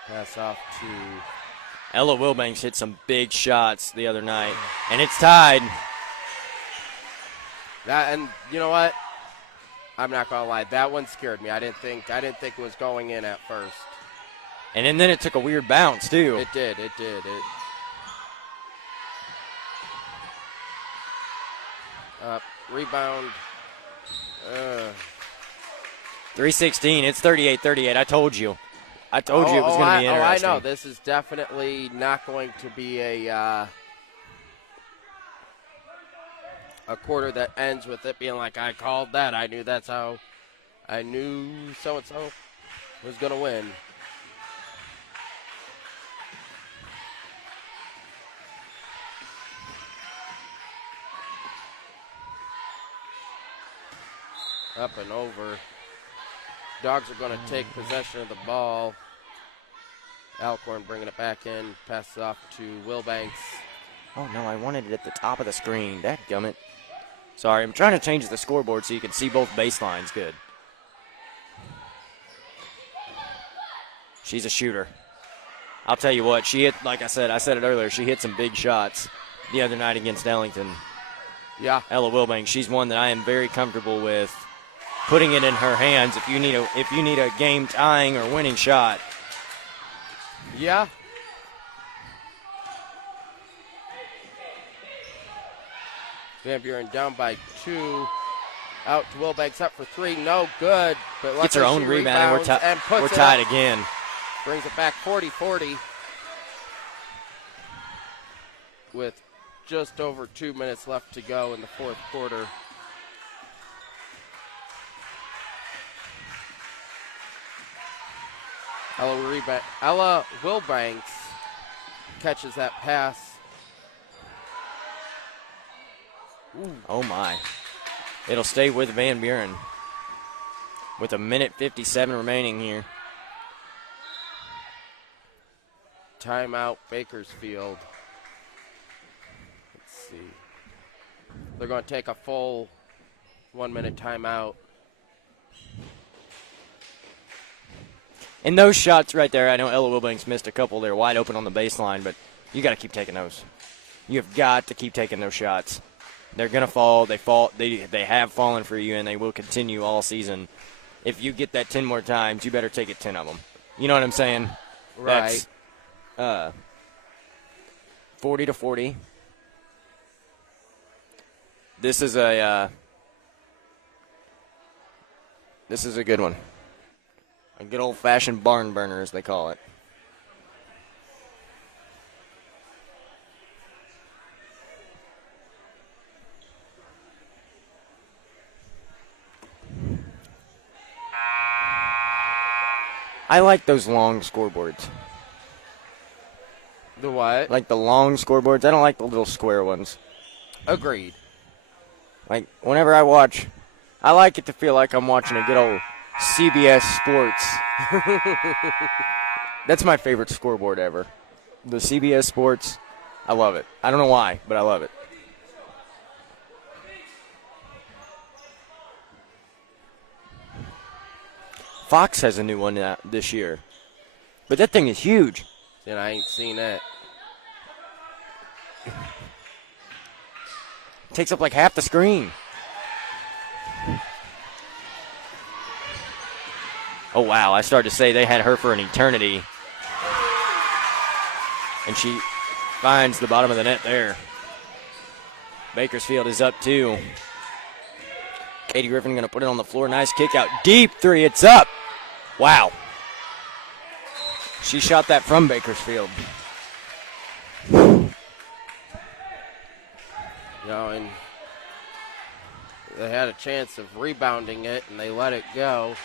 Pass off to Ella Wilbanks hit some big shots the other night, and it's tied. that. And you know what? I'm not gonna lie. That one scared me. I didn't think it was going in at first. And then it took a weird bounce, too. It did. Rebound. 3:16. It's 38-38. I told you. I told you it was going to be interesting. I know. This is definitely not going to be a quarter that ends with it being like, I called that. I knew so-and-so was going to win. Up and over. Dogs are going to take possession of the ball. Alcorn bringing it back in. Passes off to Wilbanks. Oh, no, I wanted it at the top of the screen. Dadgummit. Sorry, I'm trying to change the scoreboard so you can see both baselines good. She's a shooter. I'll tell you what, she hit, like I said it earlier, she hit some big shots the other night against Ellington. Yeah. Ella Wilbanks, she's one that I am very comfortable with putting it in her hands if you need a game tying or winning shot. Yeah. Van Buren down by 2. Out to Wilbanks, up for 3. No good. But gets her own rebound, and we're tied again. Brings it back 40-40 with just over 2 minutes left to go in the fourth quarter. Ella Wilbanks catches that pass. Ooh. Oh, my. It'll stay with Van Buren with 1:57 remaining here. Timeout, Bakersfield. Let's see. They're going to take a full 1 minute timeout. And those shots right there, I know Ella Wilbanks missed a couple there wide open on the baseline, but you got to keep taking those. You have got to keep taking those shots. They're going to fall. They have fallen for you, and they will continue all season. If you get that 10 more times, you better take it 10 of them. You know what I'm saying? Right. That's 40-40. This is a good one. A good old-fashioned barn burner, as they call it. I like those long scoreboards. The what? Like the long scoreboards. I don't like the little square ones. Agreed. Like, whenever I watch, I like it to feel like I'm watching a good old CBS Sports. That's my favorite scoreboard ever. The CBS Sports. I love it. I don't know why, but I love it. Fox has a new one this year. But that thing is huge. And I ain't seen it. Takes up like half the screen. Oh, wow. I started to say they had her for an eternity. And she finds the bottom of the net there. Bakersfield is up 2. Katie Griffin going to put it on the floor. Nice kick out. Deep 3. It's up. Wow. She shot that from Bakersfield. You know, and they had a chance of rebounding it, and they let it go.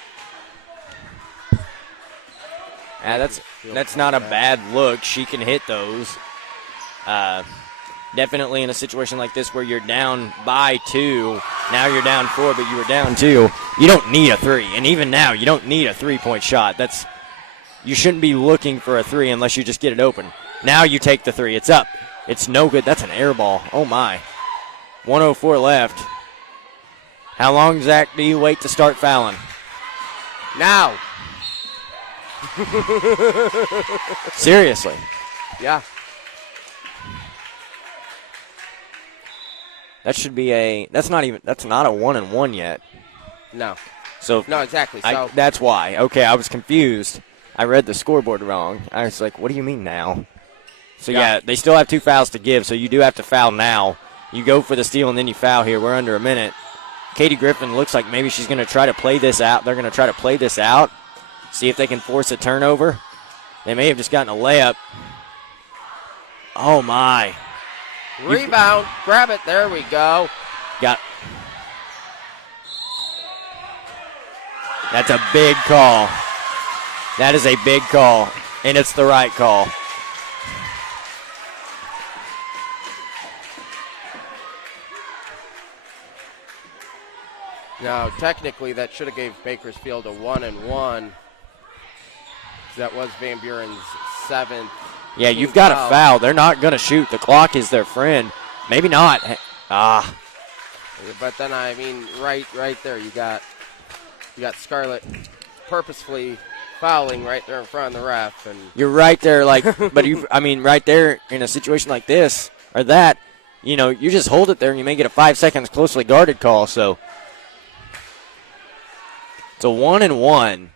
Yeah, that's not a bad look. She can hit those. definitely in a situation like this where you're down by 2, now you're down 4, but you were down 2, you don't need a 3. And even now, you don't need a 3-point shot. You shouldn't be looking for a 3 unless you just get it open. Now you take the 3. It's up. It's no good. That's an air ball. Oh, my. 1:04 left. How long, Zach, do you wait to start fouling? Now. Seriously. Yeah. That should be that's not a 1-and-1 yet. No. So No, exactly. So that's why. Okay, I was confused. I read the scoreboard wrong. I was like, what do you mean now? So, yeah, they still have 2 fouls to give, so you do have to foul now. You go for the steal, and then you foul here. We're under a minute. Katie Griffin looks like maybe she's going to try to play this out. They're going to try to play this out, see if they can force a turnover. They may have just gotten a layup. Oh, my. rebound. Grab it. There we go. That's a big call. That is a big call, and it's the right call. Now, technically, that should have gave Bakersfield a 1-and-1. That was Van Buren's 7th. Yeah, you've got to foul. They're not going to shoot. The clock is their friend. Maybe not. But then, I mean, right there, you got Scarlett purposefully fouling right there in front of the ref, and you're right there, right there in a situation like this or that, you just hold it there and you may get a 5 seconds closely guarded call. So it's a 1-and-1.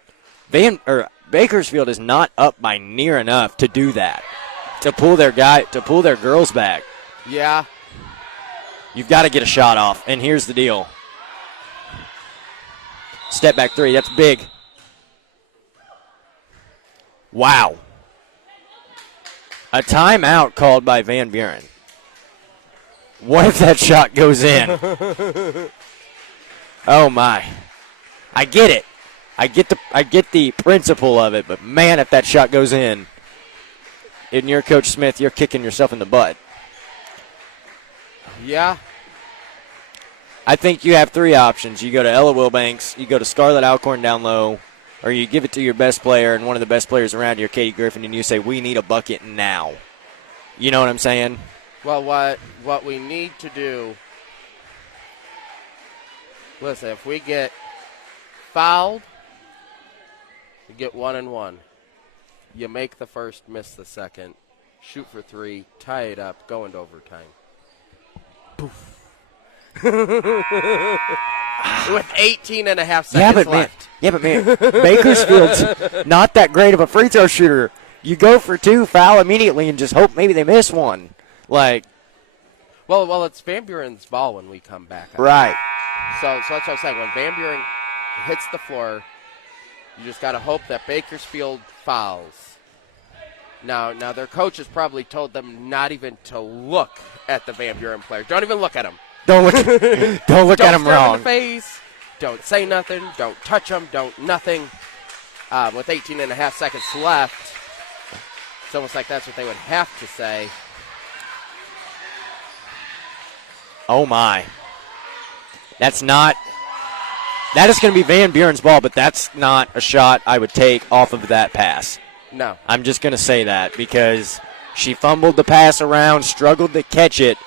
Bakersfield is not up by near enough to do that, to pull their girls back. Yeah. You've got to get a shot off, and here's the deal. Step back 3, that's big. Wow. A timeout called by Van Buren. What if that shot goes in? Oh, my. I get it. I get the principle of it, but, man, if that shot goes in, and you're Coach Smith, you're kicking yourself in the butt. Yeah. I think you have 3 options. You go to Ella Wilbanks, you go to Scarlett Alcorn down low, or you give it to your best player and one of the best players around here, Katie Griffin, and you say, we need a bucket now. You know what I'm saying? Well, what we need to do, listen, if we get fouled, you get 1-and-1. You make the first, miss the second, shoot for 3, tie it up, go into overtime. Poof. With 18 and a half seconds left. Man, Bakersfield's not that great of a free throw shooter. You go for 2, foul immediately, and just hope maybe they miss one. Well, it's Van Buren's ball when we come back. Right. So that's what I'm saying. When Van Buren hits the floor, you just got to hope that Bakersfield fouls. Now their coach has probably told them not even to look at the Van Buren player. Don't even look at him. Don't look at him Don't stare him wrong. in the face. Don't say nothing. Don't touch him. Don't nothing. With 18 and a half seconds left, it's almost like that's what they would have to say. Oh, my. That is going to be Van Buren's ball, but that's not a shot I would take off of that pass. No. I'm just going to say that because she fumbled the pass around, struggled to catch it.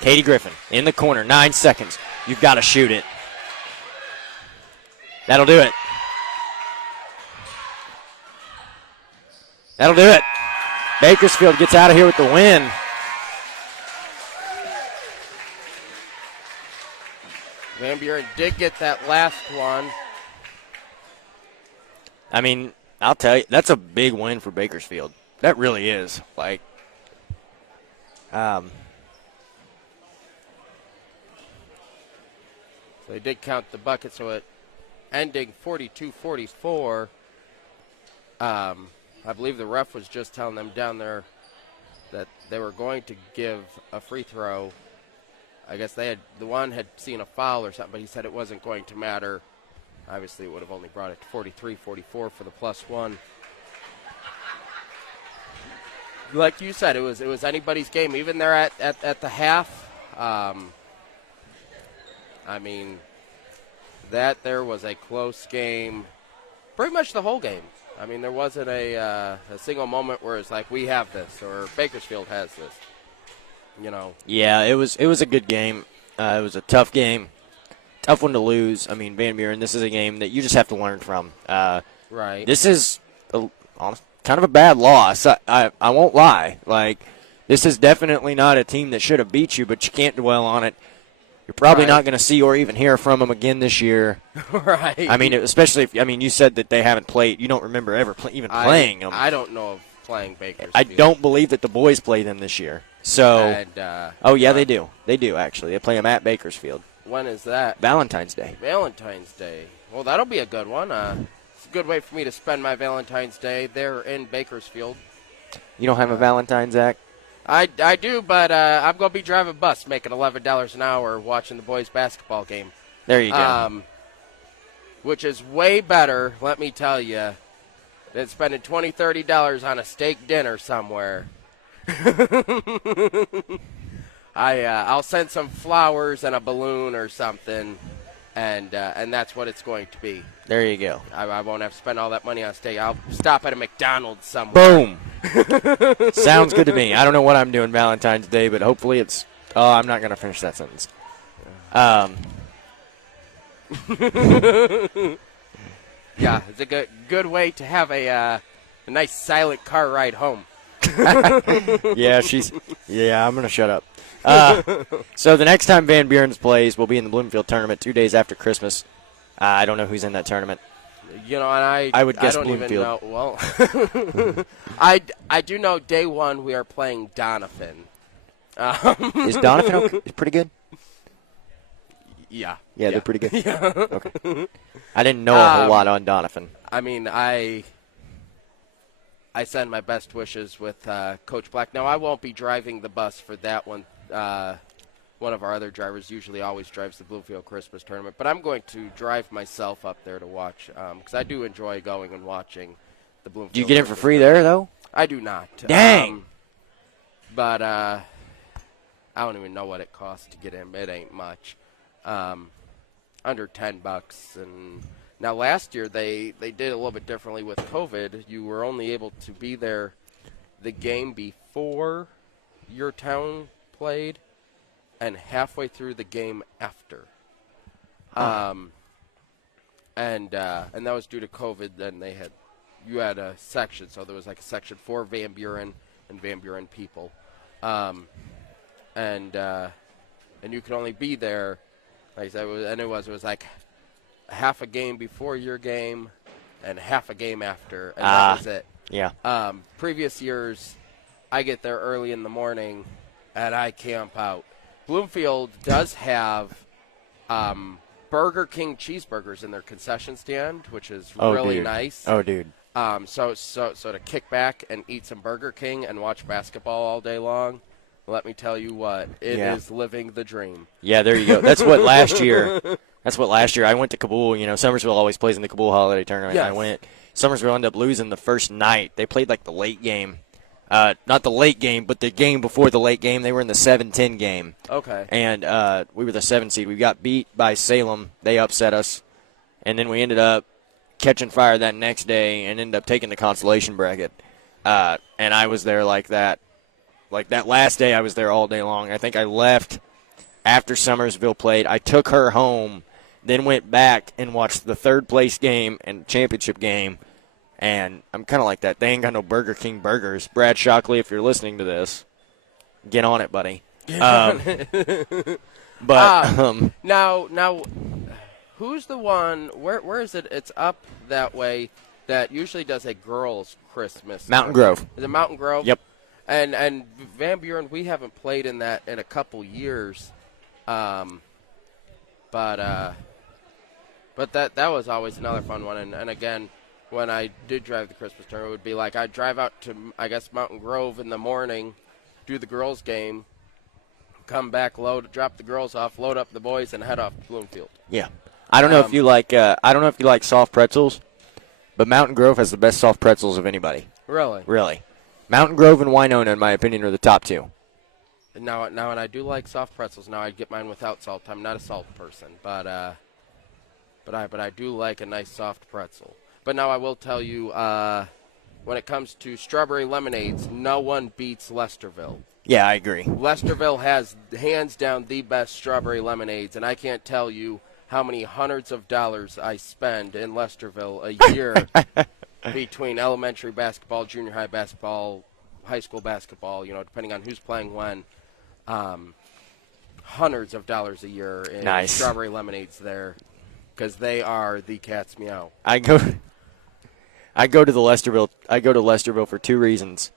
Katie Griffin in the corner, 9 seconds. You've got to shoot it. That'll do it. That'll do it. Bakersfield gets out of here with the win. Van Buren did get that last one. I mean, I'll tell you, that's a big win for Bakersfield. That really is. They did count the bucket, so it ending 42-44. I believe the ref was just telling them down there that they were going to give a free throw. I guess the one had seen a foul or something, but he said it wasn't going to matter. Obviously, it would have only brought it to 43-44 for the +1. like you said, it was anybody's game. Even there at the half, I mean, that there was a close game, pretty much the whole game. I mean, there wasn't a single moment where it's like we have this or Bakersfield has this. You know. Yeah, it was a good game. It was a tough game, tough one to lose. I mean, Van Buren, this is a game that you just have to learn from. Right. This is kind of a bad loss. I won't lie. Like, this is definitely not a team that should have beat you, but you can't dwell on it. You're probably not going to see or even hear from them again this year. Right. I mean, especially if you said that they haven't played. You don't remember ever even playing them. I don't know of playing Bakersfield. I don't believe that the boys play them this year. So, And, oh yeah, they do. They do actually. They play them at Bakersfield. When is that? Valentine's Day. Valentine's Day. Well, that'll be a good one. It's a good way for me to spend my Valentine's Day there in Bakersfield. You don't have a Valentine's, Zach? I do, but I'm going to be driving bus, making $11 an hour, watching the boys' basketball game. There you go. Which is way better, let me tell you, than spending $20, $30 on a steak dinner somewhere. I'll send some flowers and a balloon or something, and that's what it's going to be. There you go. I won't have to spend all that money on steak. I'll stop at a McDonald's somewhere. Boom. Sounds good to me. I don't know what I'm doing Valentine's Day, but hopefully it's. Oh, I'm not going to finish that sentence. Yeah, it's a good way to have a nice silent car ride home. Yeah, I'm going to shut up. So the next time Van Buren plays, we'll be in the Bloomfield tournament 2 days after Christmas. I don't know who's in that tournament. You know, and I would guess don't Bloomfield. even know. Well, I do know day one we are playing Donovan. Is Donovan pretty good? Yeah. Yeah, they're pretty good. Yeah. Okay. I didn't know a whole lot on Donovan. I mean, I send my best wishes with Coach Black. Now, I won't be driving the bus for that one. One of our other drivers usually always drives the Bloomfield Christmas tournament, but I'm going to drive myself up there to watch because I do enjoy going and watching the Bloomfield. Do you get in for Christmas free tournament. there, though? I do not. Dang. But I don't even know what it costs to get in. It ain't much. Under $10. And now last year they did a little bit differently with COVID. You were only able to be there the game before your town played and halfway through the game after. And that was due to COVID. Then you had a section, so there was like a section for Van Buren and Van Buren people. And you could only be there, like I said, it was like half a game before your game and half a game after, and that was it. Yeah. Previous years, I get there early in the morning, and I camp out. Bloomfield does have Burger King cheeseburgers in their concession stand, which is really nice. Oh, dude. So to kick back and eat some Burger King and watch basketball all day long, let me tell you what, it is living the dream. Yeah, there you go. That's what last year. I went to Kabul. You know, Summersville always plays in the Kabul Holiday Tournament. Yes. I went. Summersville ended up losing the first night. They played like the late game. Not the late game, but the game before the late game. They were in the 7-10 game. Okay. And we were the 7 seed. We got beat by Salem. They upset us. And then we ended up catching fire that next day and ended up taking the consolation bracket. And I was there like that. Like that last day, I was there all day long. I think I left after Summersville played. I took her home, then went back and watched the third place game and championship game. And I'm kind of like that. They ain't got no Burger King burgers. Brad Shockley, if you're listening to this, get on it, buddy. Now, who's the one? Where is it? It's up that way. That usually does a girls' Christmas. Mountain Grove. Is it Mountain Grove? Yep. And Van Buren, we haven't played in that in a couple years. But that was always another fun one. And again, when I did drive the Christmas tournament, it would be like I'd drive out to, I guess, Mountain Grove in the morning, do the girls' game, come back, drop the girls off, load up the boys, and head off to Bloomfield. Yeah. I don't know if you like soft pretzels, but Mountain Grove has the best soft pretzels of anybody. Really? Really. Mountain Grove and Winona, in my opinion, are the top two. Now, and I do like soft pretzels. Now I'd get mine without salt. I'm not a salt person, but I do like a nice soft pretzel. But now I will tell you, when it comes to strawberry lemonades, no one beats Lesterville. Yeah, I agree. Lesterville has hands down the best strawberry lemonades, and I can't tell you how many hundreds of dollars I spend in Lesterville a year between elementary basketball, junior high basketball, high school basketball, depending on who's playing when. Hundreds of dollars a year in Nice. strawberry lemonades there, because they are the cat's meow. I go to Lesterville. I go to Lesterville for 2 reasons.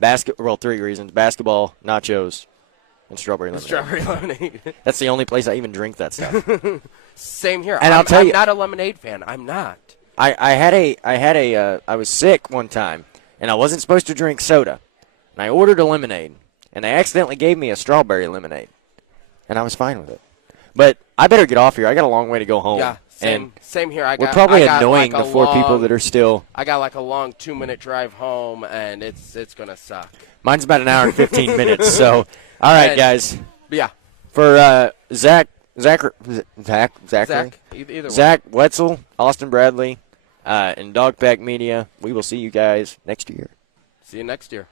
3 reasons: basketball, nachos, and strawberry lemonade. Strawberry lemonade. That's the only place I even drink that stuff. Same here. And I'll tell you- I'm not a lemonade fan. I'm not. I was sick one time, and I wasn't supposed to drink soda, and I ordered a lemonade, and they accidentally gave me a strawberry lemonade, and I was fine with it. But I better get off here. I got a long way to go home. Yeah, and same here. we're probably I got annoying like the 4 people that are still. I got like a long 2-minute drive home, and it's gonna suck. Mine's about an hour and 15 minutes. So, all right, And- guys. Yeah, For Zachary, Zach. Either way. Zach Wetzel, Austin Bradley, and Dogpack Media, we will see you guys next year. See you next year.